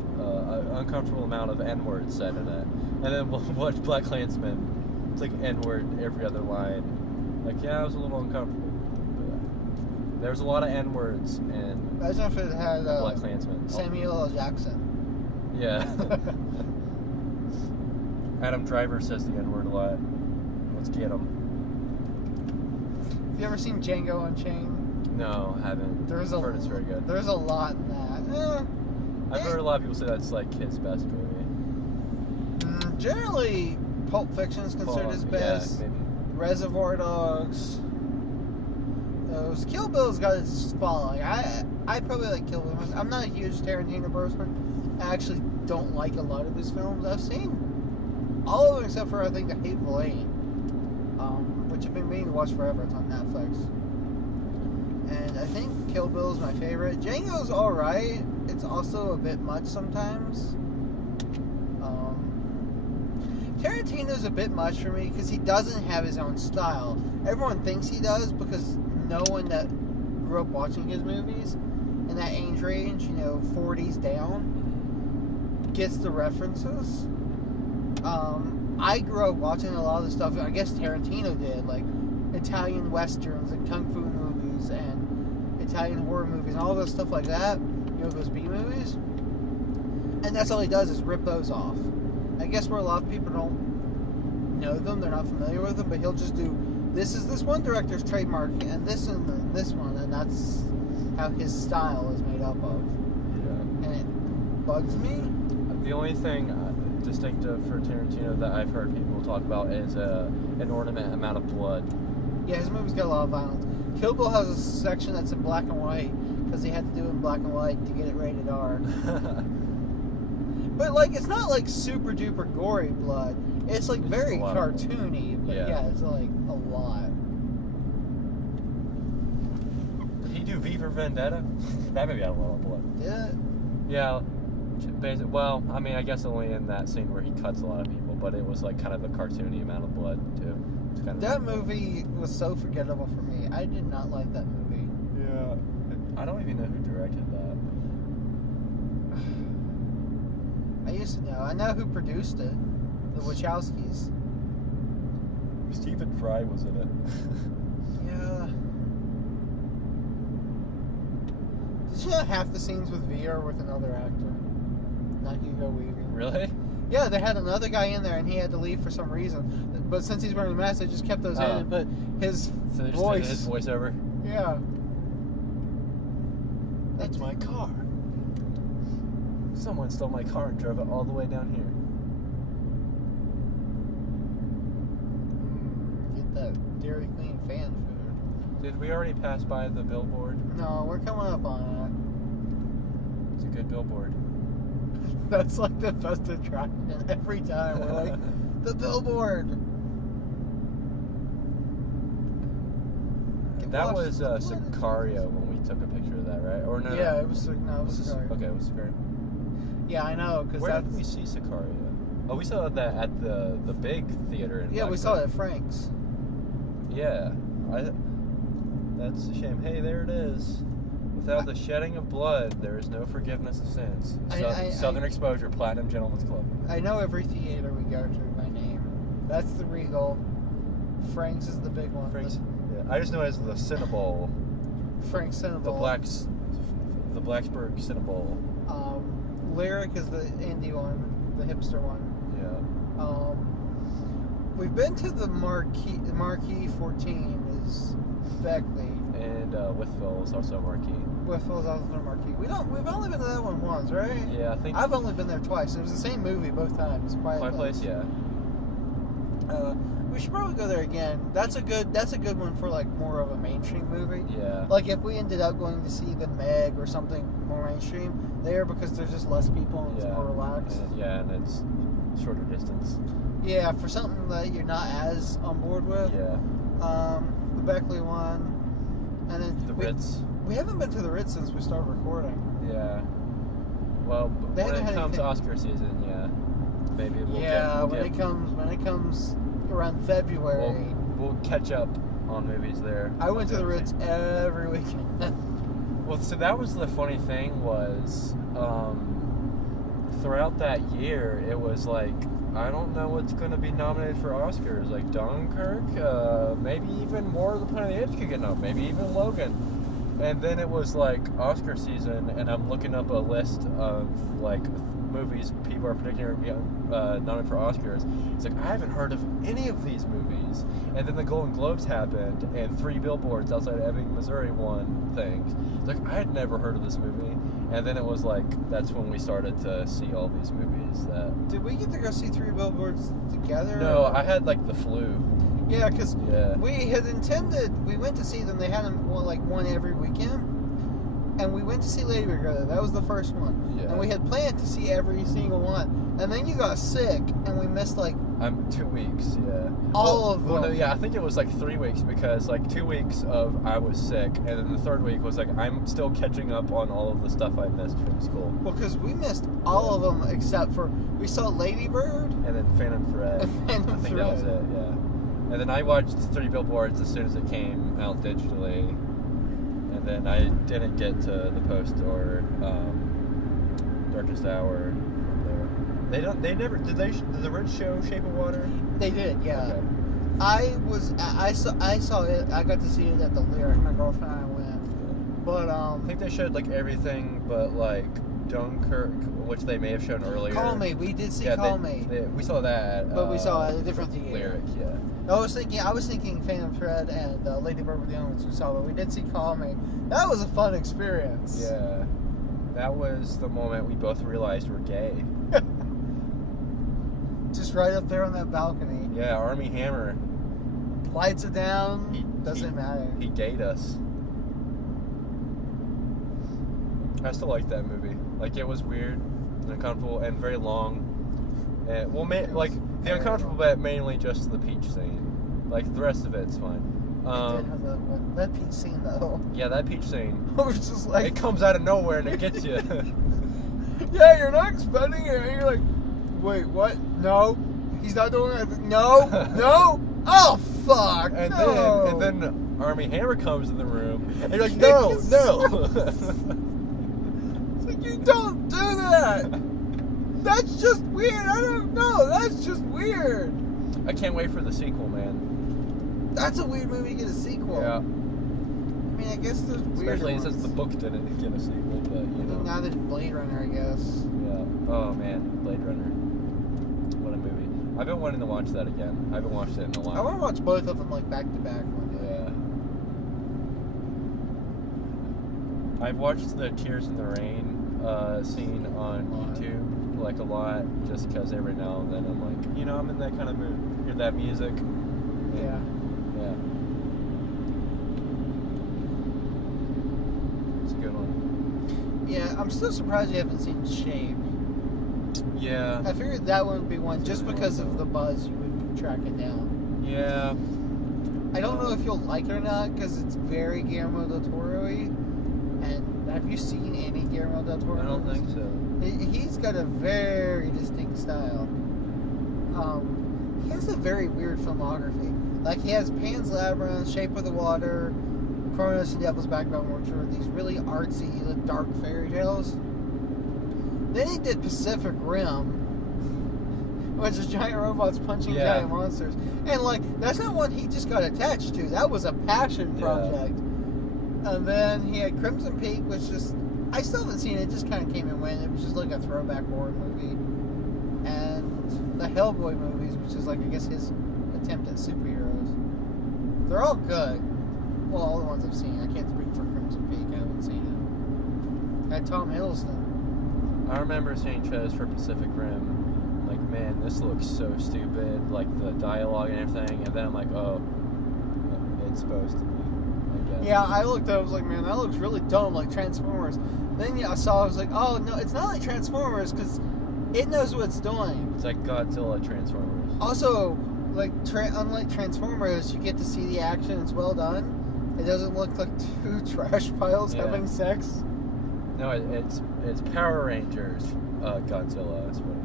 uncomfortable amount of N-words said in it. And then we'll watch BLACKkKLANSMAN. It's like N-word every other line. Like, yeah, I was a little uncomfortable. But there was a lot of N-words in Imagine if it had BLACKkKLANSMAN. Samuel L. Jackson. Yeah. Adam Driver says the N-word a lot. Let's get him. Have you ever seen Django Unchained? No, haven't. I've heard it's very good. There's a lot in that. I've heard a lot of people say that's like his best movie. Generally, Pulp Fiction is considered his best. Yeah, maybe. Reservoir Dogs. Kill Bill's got its following. I probably like Kill Bill. I'm not a huge Tarantino person. I actually don't like a lot of his films. I've seen all of them except for, I think, The Hateful Eight, which I've been meaning to watch forever. It's on Netflix. And I think Kill Bill is my favorite. Django's alright. It's also a bit much sometimes. Tarantino's a bit much for me because he doesn't have his own style. Everyone thinks he does because no one that grew up watching his movies in that age range, 40s down, gets the references. I grew up watching a lot of the stuff, I guess Tarantino did, like Italian westerns and kung fu movies and Italian horror movies and all those stuff like that, those B movies. And that's all he does is rip those off. I guess where a lot of people don't know them, they're not familiar with them, but he'll just do, this is this one director's trademark, and this and this one, and that's how his style is made up of. Yeah. And it bugs me. The only thing distinctive for Tarantino that I've heard people talk about is an inordinate amount of blood. Yeah, his movies got a lot of violence. Kill Bill has a section that's in black and white, because they had to do it in black and white to get it rated R. But, like, it's not, like, super duper gory blood. It's, like, very cartoony. But, yeah, it's, like, a lot. Did he do V for Vendetta? That maybe had a lot of blood. Yeah. Yeah. Well, I mean, I guess only in that scene where he cuts a lot of people, but it was, like, kind of a cartoony amount of blood, too. It's kind of that movie was so forgettable for me. I did not like that movie. Yeah. I don't even know who directed that. I used to know. I know who produced it. The Wachowskis. Stephen Fry was in it. Yeah. Did you know half the scenes with V are with another actor? Not Hugo Weaving. Really? Yeah, they had another guy in there and he had to leave for some reason. But since he's wearing a mask, they just kept those in and put his voice. His voiceover? Yeah. That's my car. Someone stole my car and drove it all the way down here. Get that Dairy Queen fan food. Did we already pass by the billboard? No, we're coming up on It's a good billboard. it. That's like the best attraction every time. We're like, the billboard. That was Sicario when we took a picture of that, right? Or no? Yeah, it was Sicario. Okay, it was Sicario. Yeah, I know, because Where that's... did we see Sicario? Oh, we saw that at the big theater in Yeah, we saw it at Frank's. Yeah. That's a shame. Hey, there it is. Without the shedding of blood, there is no forgiveness of sins. Southern Exposure, Platinum Gentlemen's Club. I know every theater we go to by name. That's the Regal. Frank's is the big one. Frank's, yeah. I just know it as the Cinnabol. Frank's Cinnabol. The Blacksburg Cinnabol. Lyric is the indie one, the hipster one. Yeah. We've been to the Marquee 14 is Beckley. And Withville is also Marquee. Withville is also Marquee. We've only been to that one once, right? Yeah, I think I've only been there twice. It was the same movie both times. Quiet Place. Yeah. We should probably go there again. That's a good one for like more of a mainstream movie. Yeah. Like if we ended up going to see the Meg or something more mainstream there, because there's just less people and it's more relaxed. And it's shorter distance. Yeah, for something that you're not as on board with. Yeah. The Beckley one, and then the Ritz. We haven't been to the Ritz since we started recording. Yeah. Well, when it comes to Oscar season, yeah, maybe we'll when it comes around February, we'll catch up on movies there. I went to the Ritz every weekend. Well, so that was the funny thing was, throughout that year, it was like, I don't know what's going to be nominated for Oscars. Like Dunkirk, maybe even More of the Planet of the Apes could get nominated, maybe even Logan. And then it was like Oscar season, and I'm looking up a list of like movies people are predicting are going to be nominated for Oscars. It's like, I haven't heard of any of these movies. And then the Golden Globes happened, and 3 Billboards outside of Ebbing, Missouri won things. It's like, I had never heard of this movie. And then it was like, that's when we started to see all these movies that... Did we get to go see 3 Billboards together? No, I had like the flu. Yeah, because we had intended, we went to see them, they had them one every weekend, and we went to see Lady Bird. That was the first one. Yeah. And we had planned to see every single one. And then you got sick, and we missed 2 weeks, yeah. All of them. Well, no, yeah, I think it was 3 weeks, because 2 weeks of I was sick, and then the third week was I'm still catching up on all of the stuff I missed from school. Well, because we missed all of them except for, we saw Lady Bird. And then Phantom Thread. I think that was it, yeah. And then I watched 3 Billboards as soon as it came out digitally. And then I didn't get to The Post or Darkest Hour from there. Did the Ritz show Shape of Water? They did, yeah. Okay. I saw it, I got to see it at the Lyric, my girlfriend and I went. But, I think they showed everything but Dunkirk, which they may have shown earlier. Call Me, we did see Call Me. We saw that. But we saw it at a different theater. Lyric, yeah. I was thinking Phantom Thread and Lady Bird were the only ones we saw, but we did see Call Me. That was a fun experience. Yeah. That was the moment we both realized we're gay. Just right up there on that balcony. Yeah, Army Hammer. Lights it down, doesn't matter. He gayed us. I still like that movie. It was weird and uncomfortable and very long. And, the uncomfortable bit mainly just the peach scene. The rest of it's fine. It did have that peach scene though. Yeah, that peach scene. I was just it comes out of nowhere and it gets you. Yeah, you're not expecting it, and you're like, wait, what? No, he's not doing it. No, no. Oh fuck! And then Army Hammer comes in the room, and you're like, no. It's you don't do that. That's just weird. I don't know. That's just weird. I can't wait for the sequel, man. That's a weird movie to get a sequel. Yeah. I mean, I guess there's weird Especially ones. since the book didn't get a sequel, but Now there's Blade Runner, I guess. Yeah. Oh man, Blade Runner. What a movie. I've been wanting to watch that again. I haven't watched it in a while. I want to watch both of them back to back one day. Yeah. I've watched the Tears in the Rain seen on YouTube like a lot, just because every now and then I'm like, you know, I'm in that kind of mood. Hear that music? Yeah. Yeah. It's a good one. Yeah, I'm still surprised you haven't seen Shape. Yeah. I figured that one would be one just because of the buzz you would track it down. Yeah. I don't know if you'll like it or not because it's very Guillermo del Toro-y. And have you seen any Guillermo del Toro? I don't think so. He's got a very distinct style. He has a very weird filmography. Like, he has Pan's Labyrinth, Shape of the Water, Cronus and Devil's Backbone, which are these really artsy, dark fairy tales. Then he did Pacific Rim, which is giant robots punching giant monsters. And, like, that's not one he just got attached to. That was a passion project. And then he had Crimson Peak, which just... I still haven't seen it. It just kind of came and went. It was just like a throwback horror movie. And the Hellboy movies, which is, like, I guess his attempt at superheroes. They're all good. Well, all the ones I've seen. I can't speak for Crimson Peak. I haven't seen it. Had Tom Hiddleston. I remember seeing trailers for Pacific Rim. Like, man, this looks so stupid. Like, the dialogue and everything. And then I'm like, oh, it's supposed to be. Yeah, I looked up, I was like, man, that looks really dumb, like Transformers. Then I saw, I was like, oh, no, it's not like Transformers, because it knows what it's doing. It's like Godzilla Transformers. Also, like, unlike Transformers, you get to see the action, it's well done. It doesn't look like two trash piles having sex. No, it's Power Rangers Godzilla, that's what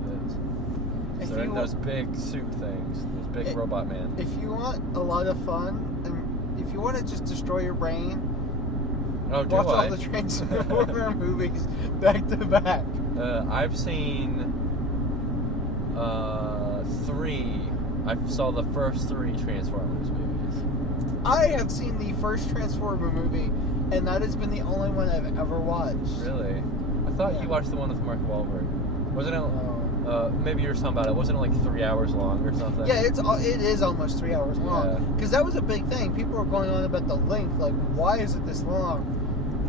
it is. So those big suit things, those big robot man. If you want a lot of fun, and if you want to just destroy your brain, watch all the Transformer movies back to back. I've seen 3. I saw the first 3 Transformers movies. I have seen the first Transformer movie, and that has been the only one I've ever watched. Really? I thought you watched the one with Mark Wahlberg. Wasn't it? Maybe you were talking about it. Wasn't it like 3 hours long or something? Yeah, it is almost 3 hours long. Because that was a big thing. People were going on about the length. Like, why is it this long?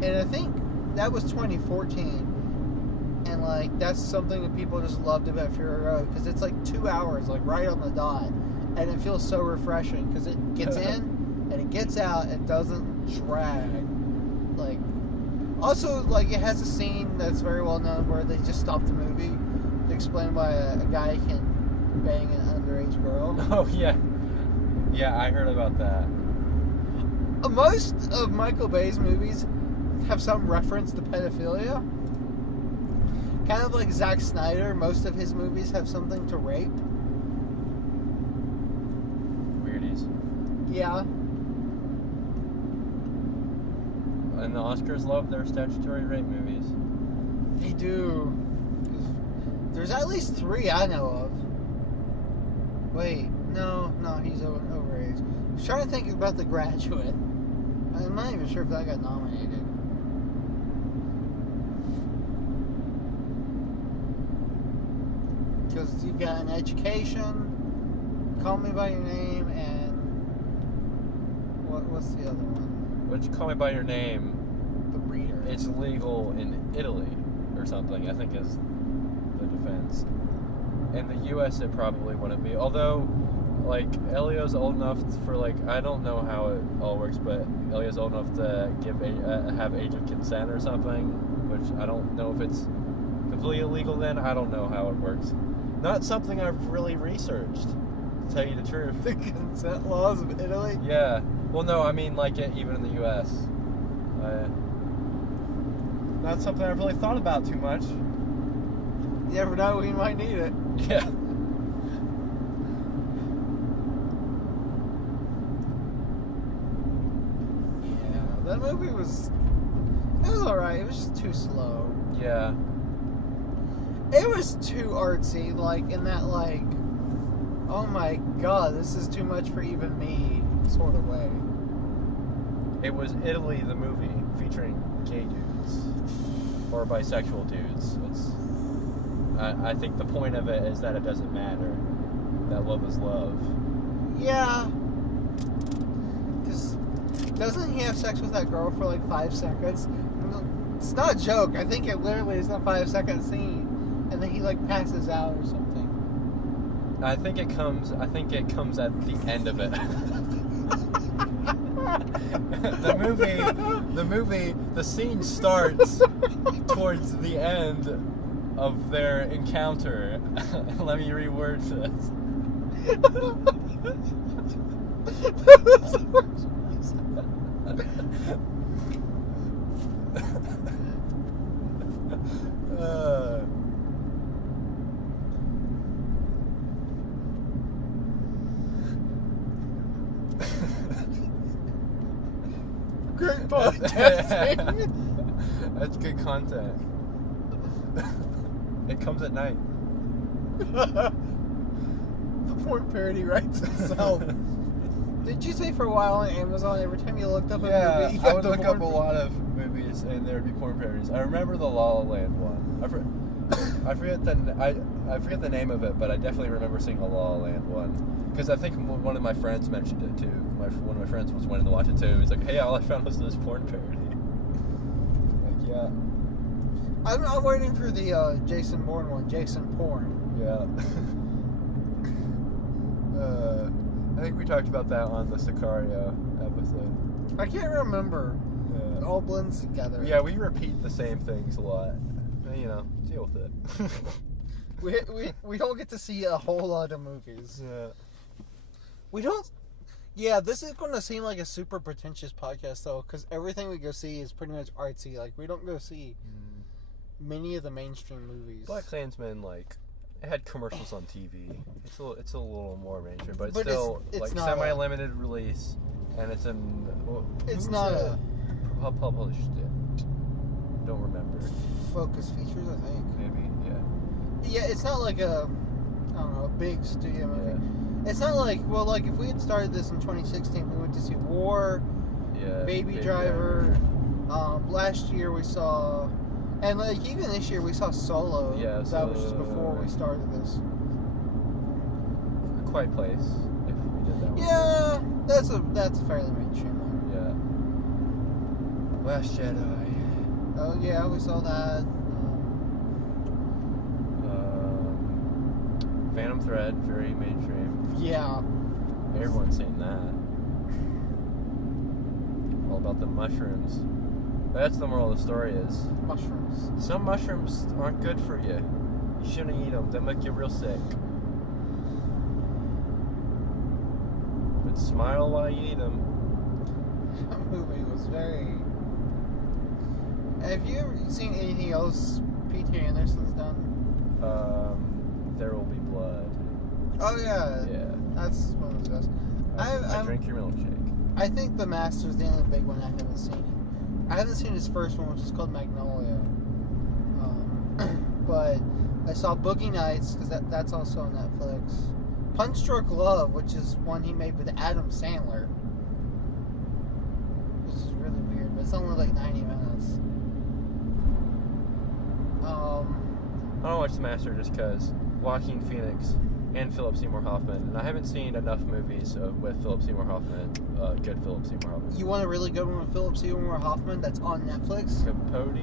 And I think that was 2014. And, like, that's something that people just loved about Fury Road. Because it's, like, 2 hours, like, right on the dot. And it feels so refreshing. Because it gets in, and it gets out, and doesn't drag. Like, also, like, it has a scene that's very well known where they just stop the movie to explain why a guy can bang an underage girl. Oh, yeah. Yeah, I heard about that. Most of Michael Bay's movies have some reference to pedophilia. Kind of like Zack Snyder, most of his movies have something to rape. Weirdies. Yeah. And the Oscars love their statutory rape movies. They do. There's at least 3 I know of. Wait, no, he's overage. I was trying to think about The Graduate. I'm not even sure if that got nominated. Because you've got An Education, Call Me By Your Name, and what's the other one? Which Call Me By Your Name? The Reader. It's legal in Italy or something, I think is the defense. In the U.S. it probably wouldn't be. Although, like, Elio's old enough for, like, I don't know how it all works, but Elio's old enough to have age of consent or something, which I don't know if it's completely illegal then. I don't know how it works. Not something I've really researched, to tell you the truth. The consent laws of Italy? Yeah. Well, no, I mean, like, even in the U.S. Not something I've really thought about too much. You never know, we might need it. Yeah. Yeah, that movie was... It was alright, it was just too slow. Yeah. It was too artsy, like, in that, like, oh my god, this is too much for even me sort of way. It was Italy, the movie, featuring gay dudes. Or bisexual dudes. I think the point of it is that it doesn't matter. That love is love. Yeah. Because doesn't he have sex with that girl for like 5 seconds? It's not a joke. I think it literally is a 5-second scene, and then he like passes out or something. I think it comes at the end of it. The scene starts towards the end of their encounter. Let me reword this. Great podcasting. That's good content. It comes at night. The porn parody writes itself. Did you say for a while on Amazon, every time you looked up a movie, you I got would the look up porn a lot of movies and there would be porn parodies. I remember the La La Land one. I forget the name of it, but I definitely remember seeing a La La Land one because I think one of my friends mentioned it too. One of my friends was wanting to watch it too. He's like, "Hey, all I found was this porn parody." Like, yeah. I'm waiting for the Jason Bourne one, Jason Porn. Yeah. I think we talked about that on the Sicario episode. I can't remember. Yeah. It all blends together. Yeah, we repeat the same things a lot. You know, deal with it. we don't get to see a whole lot of movies. Yeah. We don't. Yeah, this is going to seem like a super pretentious podcast though, because everything we go see is pretty much artsy. Like we don't go see many of the mainstream movies. BLACKkKLANSMAN, like, it had commercials on TV. It's a little more mainstream, but it's But still it's like not semi-limited release, and it's in. It's not a published it. Don't remember. Focus Features, I think. Maybe, yeah. Yeah, it's not like a big studio movie. Yeah. It's not like, well, like if we had started this in 2016, we went to see War, Yeah. Baby Driver. Last year we saw, and like even this year we saw Solo. Yeah, that was just Solo. before we started this. A Quiet Place. If we did that one. Yeah, that's a fairly mainstream one. Yeah. Last Jedi. Oh yeah, we saw that. Phantom Thread, very mainstream. Yeah. Everyone's seen that. All about the mushrooms. That's the moral of the story is. Mushrooms. Some mushrooms aren't good for you. You shouldn't eat them. They make you real sick. But smile while you eat them. That movie was very... Have you ever seen anything else P.T. Anderson's done? There Will Be Blood. Oh yeah. Yeah. That's one of the best. I drink your milkshake. I think The Master's the only big one I haven't seen. I haven't seen his first one, which is called Magnolia. But I saw Boogie Nights, because that's also on Netflix. Punch Drunk Love, which is one he made with Adam Sandler. Which is really weird, but it's only like 90 minutes. I don't watch The Master just because Joaquin Phoenix and Philip Seymour Hoffman, and I haven't seen enough movies with Philip Seymour Hoffman, good Philip Seymour Hoffman. You want a really good one with Philip Seymour Hoffman that's on Netflix? Capote,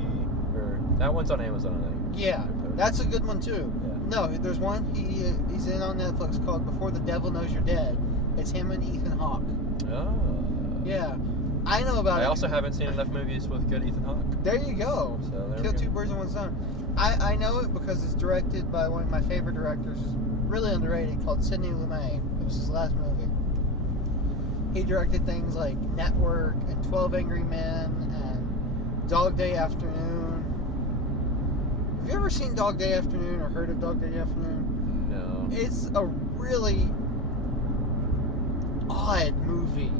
or that one's on Amazon, I think. Yeah, Capote. that's a good one too. Yeah. No, there's one he's in on Netflix called Before the Devil Knows You're Dead. It's him and Ethan Hawke. Oh. Yeah, I know about it. I also haven't seen enough movies with good Ethan Hawke. There you go. So there Kill we go. two birds with one stone. I know it because it's directed by one of my favorite directors, who's really underrated, called Sidney Lumet. It was his last movie. He directed things like Network and 12 Angry Men and Dog Day Afternoon. Have you ever seen Dog Day Afternoon or heard of Dog Day Afternoon? No. It's a really odd movie.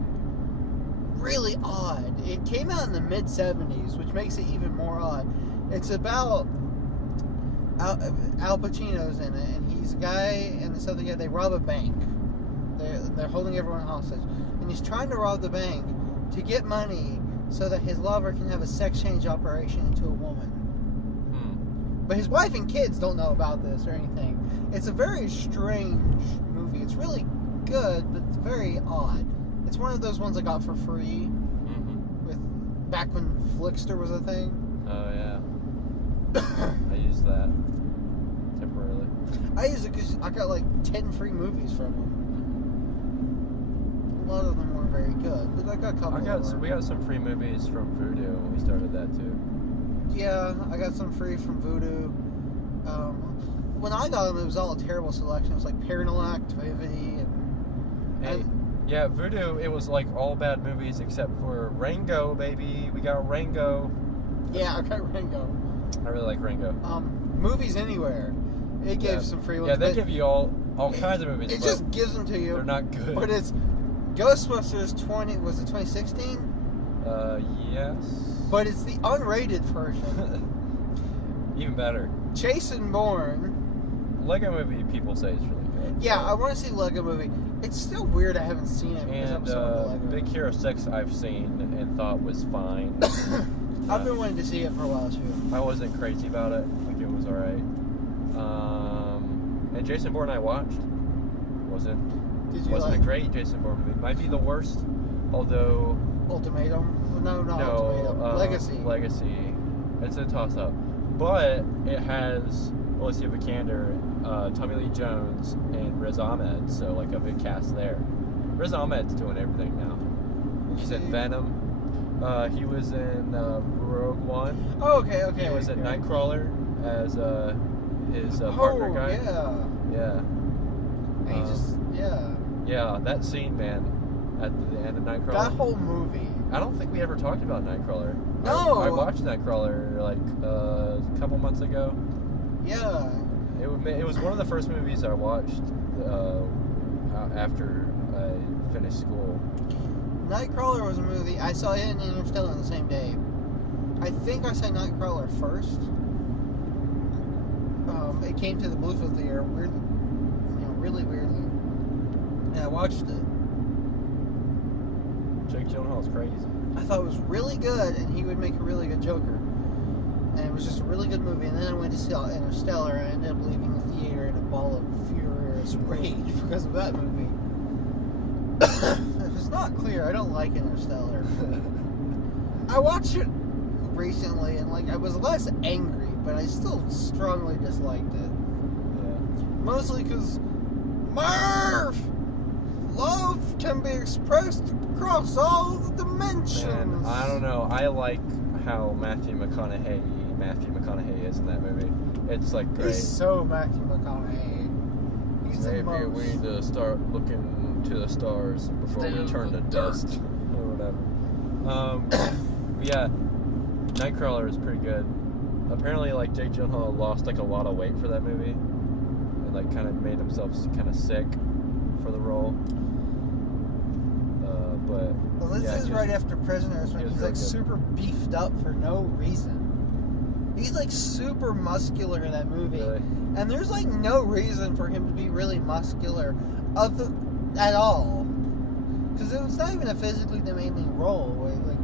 Really odd. It came out in the mid-70s, which makes it even more odd. It's about Al Pacino's in it, and he's a guy and this other guy, they rob a bank. They're holding everyone hostage. And he's trying to rob the bank to get money so that his lover can have a sex change operation into a woman. But his wife and kids don't know about this or anything. It's a very strange movie. It's really good, but it's very odd. It's one of those ones I got for free, with back when Flickster was a thing. Oh, yeah. I used that temporarily. I used it because I got like 10 free movies from them. A lot of them weren't very good, but I got a couple We got some free movies from Voodoo when we started that, too. Yeah, I got some free from Voodoo. When I got them, it was all a terrible selection. It was like Paranormal Activity and yeah, Voodoo, it was like all bad movies except for Rango, baby. We got Rango. Yeah, I got Rango. I really like Rango. Movies Anywhere. It gave some free ones. Yeah, they give you all kinds of movies. It just gives them to you. They're not good. But it's Ghostbusters 2016? Yes. But it's the unrated version. Even better. Jason Bourne. Lego Movie, people say is really good. Yeah, I want to see Lego Movie. It's still weird I haven't seen it because I'm so into Lego. Big Hero 6 I've seen and thought was fine. I've been wanting to see it for a while too. I wasn't crazy about it. Like, it was alright. And Jason Bourne I watched. Wasn't a great Jason Bourne movie. Might be the worst, although... Ultimatum? No, not Ultimatum. Legacy. It's a toss-up. But it has Alicia Vikander, Tommy Lee Jones, and Riz Ahmed, so like a big cast there. Riz Ahmed's doing everything now. He's in Venom. He was in Rogue One. Oh, okay. He was in Nightcrawler as his partner guy. Yeah. And Yeah, that scene, man, at the end of Nightcrawler. That whole movie. I don't think we ever talked about Nightcrawler. No! I watched Nightcrawler like a couple months ago. Yeah. It was one of the first movies I watched after I finished school. Nightcrawler was a movie. I saw it in Interstellar on the same day. I think I saw Nightcrawler first. It came to the Bluefield Theater really weirdly. And I watched it. Jake Gyllenhaal's crazy. I thought it was really good, and he would make a really good Joker. And it was just a really good movie. And then I went to see Interstellar, and I ended up leaving the theater in a ball of furious rage because of that movie. If it's not clear, I don't like Interstellar. I watched it recently, and like I was less angry, but I still strongly disliked it. Yeah. Mostly because Murph! Love can be expressed across all the dimensions. Man, I don't know. I like how Matthew McConaughey is in that movie. It's like great. He's so Matthew McConaughey. He's the most. Maybe we need to start looking to the stars before we turn to dust or whatever. Yeah, Nightcrawler is pretty good. Apparently, like Jake Gyllenhaal lost like a lot of weight for that movie, and like kind of made himself kind of sick for the role. Well, this is right after Prisoners, when he's like super beefed up for no reason. He's like super muscular in that movie, Really? and there's like no reason for him to be really muscular, at all. Because it was not even a physically demanding role. Where like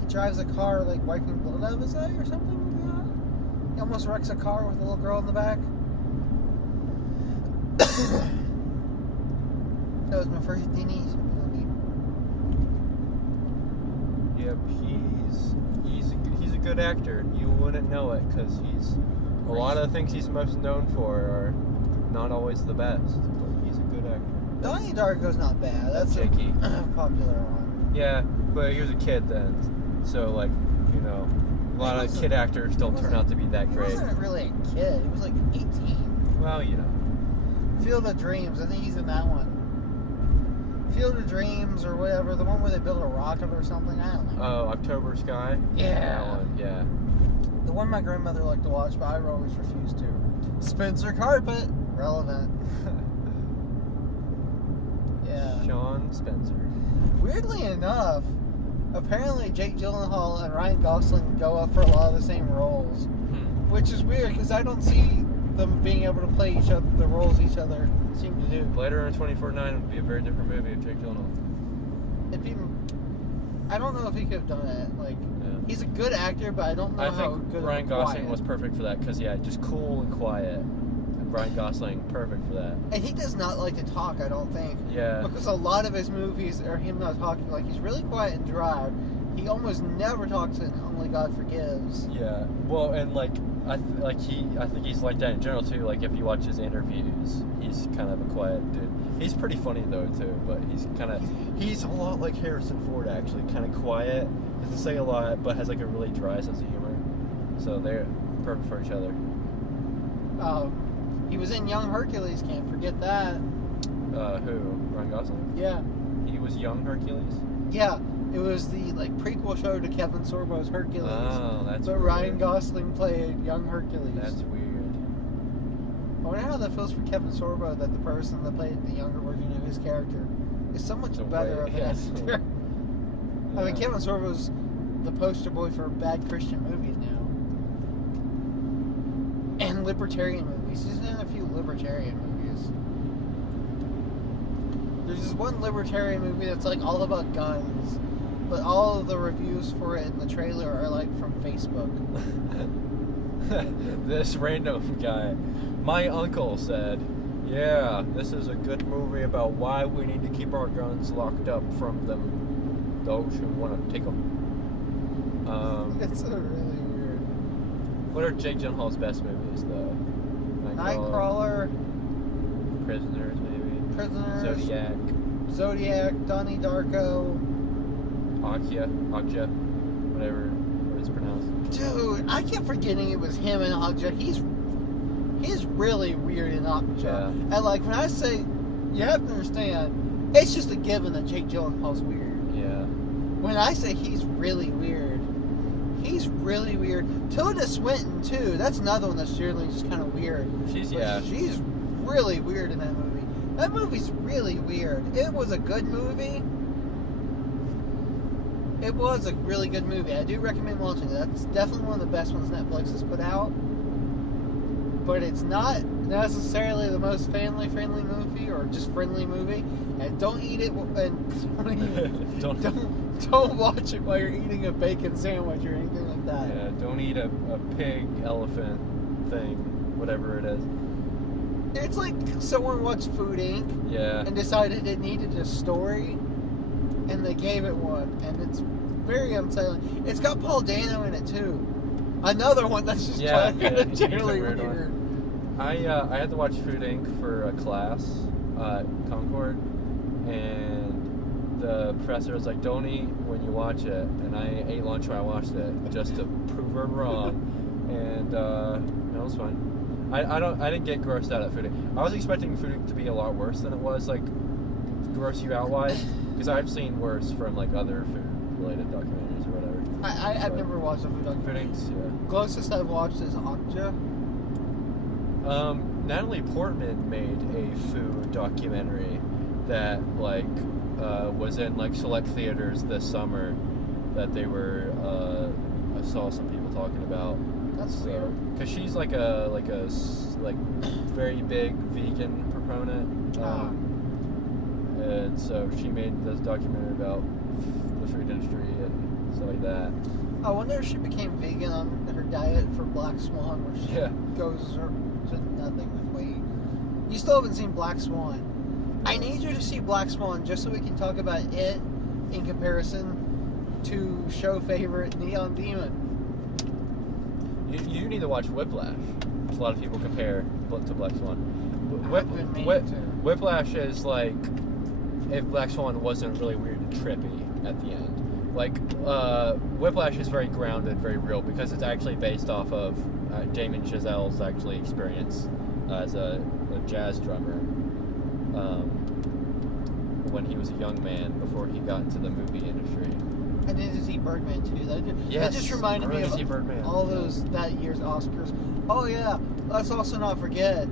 he drives a car like wiping blood out of his eye or something like that. He almost wrecks a car with a little girl in the back. That was my first Denise movie. Yep, he's a good actor. You wouldn't know it because a lot of the things he's most known for are not always the best. But he's a good actor. Donnie Darko's not bad. That's shaky. A popular one. Yeah, but he was a kid then, so like a lot of kid actors don't turn out to be that great. He wasn't really a kid. He was like 18. Well, Field of Dreams. I think he's in that one. Field of Dreams or whatever, the one where they build a rocket or something. I don't know. Oh, October Sky. Yeah. That one, yeah. The one my grandmother liked to watch, but I always refused to. Spencer Carpet. Relevant. Yeah. Sean Spencer. Weirdly enough, apparently Jake Gyllenhaal and Ryan Gosling go up for a lot of the same roles, which is weird because I don't see them being able to play the roles each other seem to do. Blade Runner 2049 would be a very different movie if Jake Gyllenhaal. I don't know if he could have done it. Like, he's a good actor, but I don't know how good. I think Ryan Gosling was perfect for that because just cool and quiet. And Ryan Gosling, perfect for that. And he does not like to talk, I don't think. Yeah. Because a lot of his movies are him not talking. Like, he's really quiet and dry. He almost never talks in almost Only God Forgives. Yeah. Well, and like I think he's like that in general too. Like if you watch his interviews, he's kind of a quiet dude. He's pretty funny though too, but he's a lot like Harrison Ford actually, kind of quiet, doesn't say a lot, but has like a really dry sense of humor. So they're perfect for each other. He was in Young Hercules. Can't forget that. Who? Ryan Gosling? Yeah. He was young Hercules? Yeah. It was the prequel show to Kevin Sorbo's Hercules. Oh, that's but weird. Ryan Gosling played young Hercules. That's weird. I wonder how that feels for Kevin Sorbo, that the person that played the younger version of his character is so much better of an actor. Yeah. I mean, Kevin Sorbo's the poster boy for bad Christian movies now. And libertarian movies. He's in a few libertarian movies. There's this one libertarian movie that's like all about guns, but all of the reviews for it in the trailer are like from Facebook. This random guy. My uncle said, yeah, this is a good movie about why we need to keep our guns locked up from those who want to take them. It's really weird. What are Jake Gyllenhaal's best movies, though? Nightcrawler. Prisoners, maybe. Prisoners. Zodiac. Donnie Darko. Akja, whatever it's pronounced. Dude, I kept forgetting it was him in Akja. He's really weird in Akja. Yeah. And like when I say, you have to understand, it's just a given that Jake Gyllenhaal's weird. Yeah. When I say he's really weird, he's really weird. Tilda Swinton too. That's another one that's generally just kind of weird. She's really weird in that movie. That movie's really weird. It was a good movie. It was a really good movie. I do recommend watching it. That's definitely one of the best ones Netflix has put out. But it's not necessarily the most family-friendly movie or just friendly movie. And don't eat it. And don't watch it while you're eating a bacon sandwich or anything like that. Yeah, don't eat a pig, elephant thing, whatever it is. It's like someone watched Food Inc. Yeah. And decided it needed a story, and they gave it one, and it's very unsettling. It's got Paul Dano in it too. Another one that's just generally weird. I had to watch Food Inc. for a class at Concord, and the professor was like, "Don't eat when you watch it," and I ate lunch when I watched it just to prove her wrong, and it was fine. I didn't get grossed out at Food Inc. I was expecting Food Inc. to be a lot worse than it was, like gross you out wise, because I've seen worse from like other food related documentaries or whatever. I've never watched a food documentary. Food Inc.'s, yeah. Closest I've watched is Okja. Natalie Portman made a food documentary that was in like select theaters this summer that they were I saw some people talking about. That's weird. Because she's like a very big vegan proponent. And so she made this documentary about the food industry and stuff like that. I wonder if she became vegan on her diet for Black Swan, where she goes to nothing with weight. You still haven't seen Black Swan. I need you to see Black Swan just so we can talk about it in comparison to show favorite Neon Demon. You need to watch Whiplash. A lot of people compare to Black Swan. Whiplash is like if Black Swan wasn't really weird and trippy at the end. Like, Whiplash is very grounded, very real, because it's actually based off of Damien Chazelle's actually experience as a jazz drummer when he was a young man before he got into the movie industry. I need to see Birdman too. That just reminded me of all those that year's Oscars. Oh yeah, let's also not forget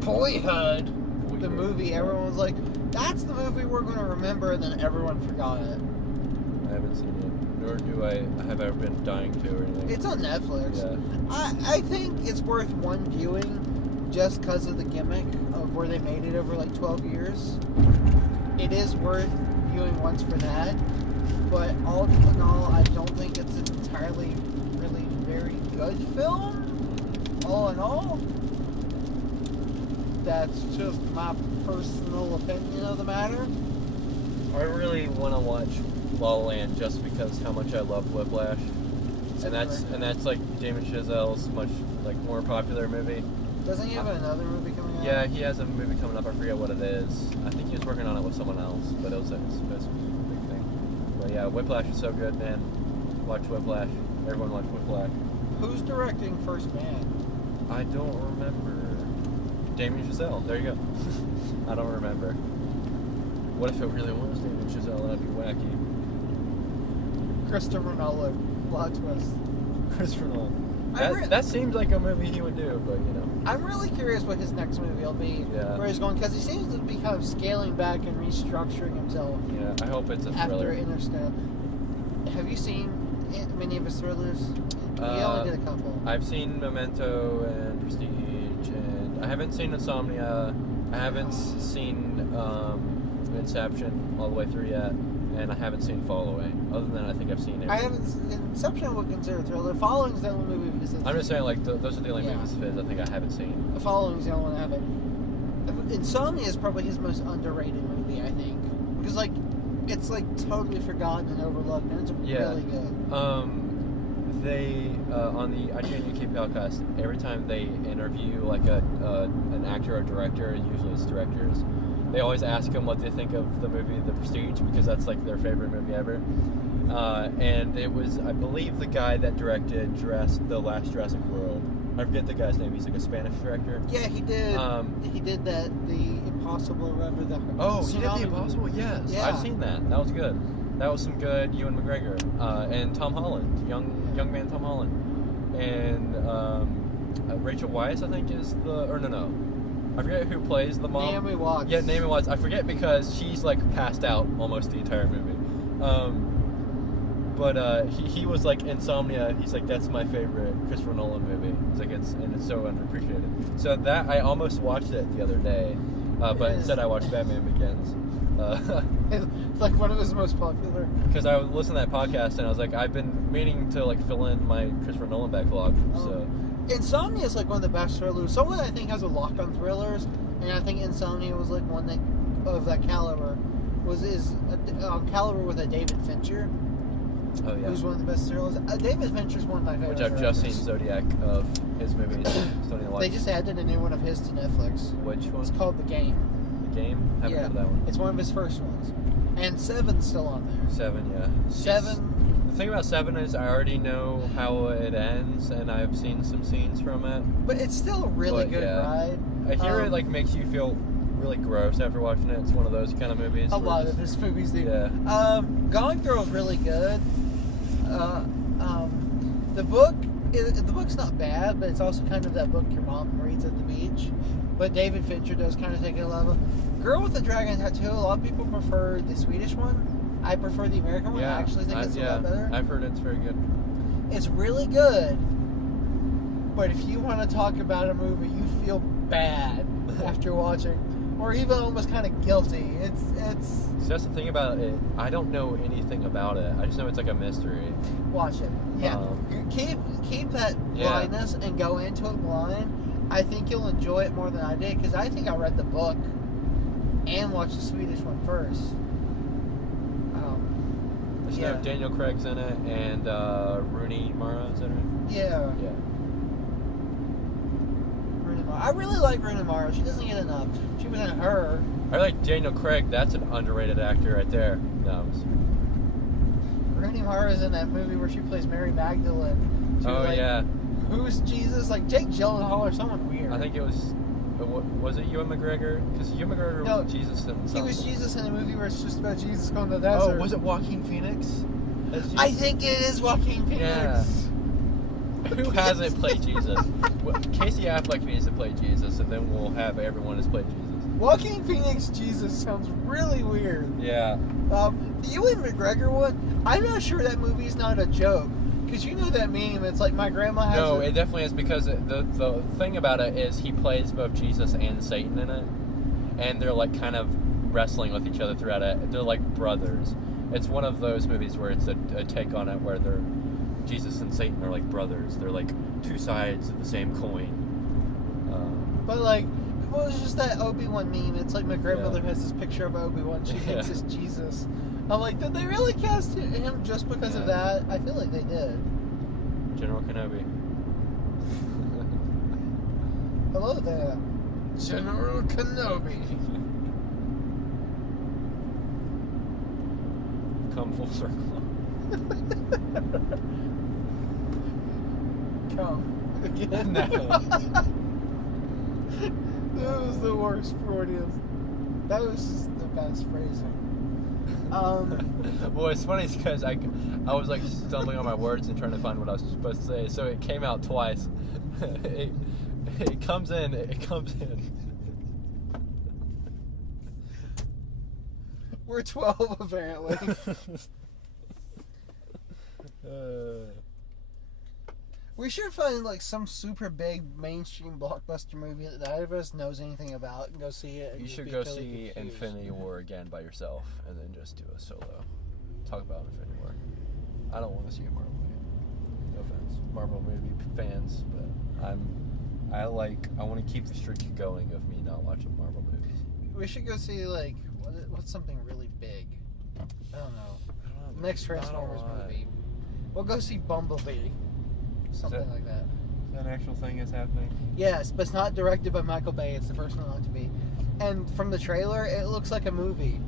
Boyhood. The movie. Everyone was like, "That's the movie we're going to remember," and then everyone forgot it. I haven't seen it, nor have I ever been dying to or anything. It's on Netflix. Yeah. I think it's worth one viewing just because of the gimmick of where they made it over like 12 years. It is worth viewing once for that. But all in all, I don't think it's an entirely really very good film. All in all, that's just my personal opinion of the matter. I really want to watch La La Land just because how much I love Whiplash, and that's like Damon Chazelle's much like more popular movie. Doesn't he have another movie coming out? Yeah, he has a movie coming up. I forget what it is. I think he was working on it with someone else, but it was supposed to be a big thing. But yeah, Whiplash is so good, man. Watch Whiplash. Everyone watch Whiplash. Who's directing First Man? I don't remember. Damien Chazelle. There you go. I don't remember. What if it really was Damien Chazelle? That'd be wacky. Christopher Nolan. Plot twist. Christopher Nolan. That seems like a movie he would do, but you know. I'm really curious what his next movie will be. Yeah. Where he's going, because he seems to be kind of scaling back and restructuring himself. Yeah, I hope it's a After thriller. Interstellar. Have you seen many of his thrillers? He only did a couple. I've seen Memento and Prestige, and I haven't seen Insomnia. I haven't seen Inception all the way through yet, and I haven't seen Following. Other than that, I think I've seen it. I haven't. Inception I would consider a thriller. Following is the only movie of his. I'm just saying, like, those are the only movies of his I think I haven't seen. The Following is the only one I haven't. Insomnia is probably his most underrated movie, I think, because like it's like totally forgotten and overlooked, and it's really good. They on the IGN UK podcast, every time they interview like an actor or director, usually it's directors, they always ask them what they think of the movie The Prestige, because that's like their favorite movie ever. And it was, I believe, the guy that directed the last Jurassic World. I forget the guy's name. He's like a Spanish director. Yeah, he did. He did the Impossible, whatever the. He did the Impossible. Yes, yeah. I've seen that. That was good. That was some good Ewan McGregor and Tom Holland, young man Tom Holland, and Rachel Weisz, I think is I forget who plays the mom. Naomi Watts. Yeah, Naomi Watts. I forget because she's like passed out almost the entire movie. But he was like Insomnia. He's like, that's my favorite Christopher Nolan movie. He's like, it's so underappreciated. So that I almost watched it the other day, but instead I watched Batman Begins. It's like one of his most popular. Because I was listening to that podcast and I was like, I've been meaning to like fill in my Christopher Nolan backlog. So Insomnia is like one of the best thrillers. Someone I think has a lock on thrillers, and I think Insomnia was like one that of that caliber. Is caliber with a David Fincher. Oh yeah. Who's one of the best thrillers. David Fincher's one of my favorite. Which I've just seen Zodiac of his movies. They just added a new one of his to Netflix. Which one? It's called The Game. The Game? Haven't heard of that one. It's one of his first ones. And Seven's still on there. Seven, yeah. Seven. The thing about Seven is I already know how it ends, and I've seen some scenes from it. But it's still a really good ride. I hear it like makes you feel really gross after watching it. It's one of those kind of movies. A lot of his movies do. Yeah. Gone Girl is really good. The book's not bad, but it's also kind of that book your mom reads at the beach. But David Fincher does kind of take it a level. Girl with the Dragon Tattoo, a lot of people prefer the Swedish one. I prefer the American one. I actually think it's a lot better. I've heard it's very good. It's really good. But if you want to talk about a movie you feel bad after watching, or even almost kind of guilty, it's So that's the thing about it. I don't know anything about it. I just know it's like a mystery. Watch it. Yeah. Keep that blindness and go into it blind. I think you'll enjoy it more than I did, because I think I read the book and watched the Swedish one first. You know, Daniel Craig's in it, and Rooney Mara, is that right? Yeah. Yeah. Rooney Mara. I really like Rooney Mara. She doesn't get enough. She was in Her. I like Daniel Craig. That's an underrated actor right there. No. Rooney Mara is in that movie where she plays Mary Magdalene. Yeah. Who's Jesus? Like Jake Gyllenhaal or someone weird. I think it was. Was it Ewan McGregor? Because Ewan McGregor was Jesus in something. He was Jesus in a movie where it's just about Jesus going to the desert. Oh, was it Joaquin Phoenix? I think it is Joaquin Phoenix. Yeah. Who hasn't played Jesus? Casey Affleck needs to play Jesus, and then we'll have everyone has played Jesus. Joaquin Phoenix Jesus sounds really weird. Yeah. The Ewan McGregor one, I'm not sure that movie's not a joke. Because you know that meme, it's like my grandma has No, it definitely is, because the thing about it is he plays both Jesus and Satan in it. And they're like kind of wrestling with each other throughout it. They're like brothers. It's one of those movies where it's a take on it where Jesus and Satan are like brothers. They're like two sides of the same coin. But like, well, it's just that Obi-Wan meme. It's like my grandmother has this picture of Obi-Wan. She thinks it's Jesus. I'm like, did they really cast him just because of that? I feel like they did. General Kenobi. Hello there, General Kenobi. Come full circle. Come again. No. That was the worst Freudian. That was just the best phrasing. Well, it's funny because I was like stumbling on my words and trying to find what I was supposed to say, so it came out twice. It comes in. We're 12 apparently. We should find like some super big mainstream blockbuster movie that neither of us knows anything about and go see it. And You just should be go totally see confused. Infinity War again by yourself, and then just do a solo. Talk about Infinity War. I don't want to see a Marvel movie. No offense, Marvel movie fans, but I want to keep the streak going of me not watching Marvel movies. We should go see like what's something really big. I don't know. Next Transformers movie. We'll go see Bumblebee. Something like that. That actual thing is happening? Yes, but it's not directed by Michael Bay. It's the first one not to be. And from the trailer, it looks like a movie.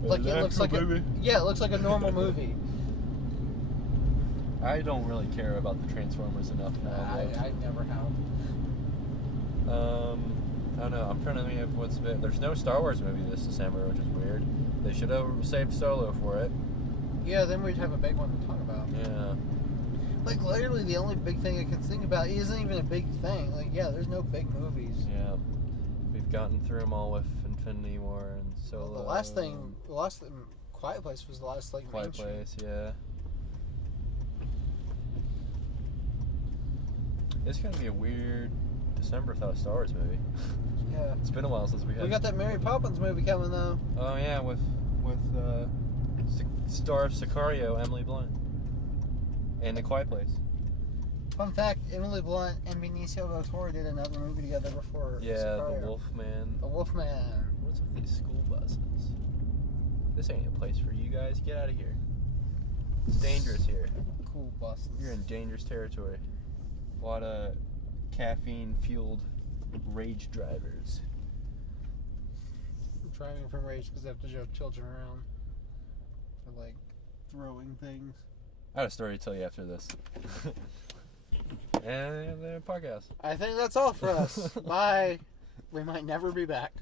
Like it looks like movie? it looks like a normal movie. I don't really care about the Transformers enough now. I never have. I don't know. I'm trying to think of what's been. There's no Star Wars movie this December, which is weird. They should have saved Solo for it. Yeah, then we'd have a big one to talk about. Yeah. Like literally, the only big thing I can think about isn't even a big thing. Like, yeah, there's no big movies. Yeah. We've gotten through them all with Infinity War and Solo. The last thing, Quiet Place was the last like Quiet mainstream. Place, yeah. It's gonna be a weird December without a Star Wars movie. Yeah. It's been a while since we had. We got that Mary Poppins movie coming though. Oh yeah, with star of Sicario, Emily Blunt, and The Quiet Place. Fun fact: Emily Blunt and Benicio del Toro did another movie together before. Yeah, Sicario. The Wolfman. The Wolfman. What's with these school buses? This ain't a place for you guys. Get out of here. It's dangerous here. Cool buses. You're in dangerous territory. A lot of caffeine-fueled rage drivers. Driving from rage because they have to drive children around. For like throwing things. I have a story to tell you after this. And the podcast. I think that's all for us. Bye. We might never be back.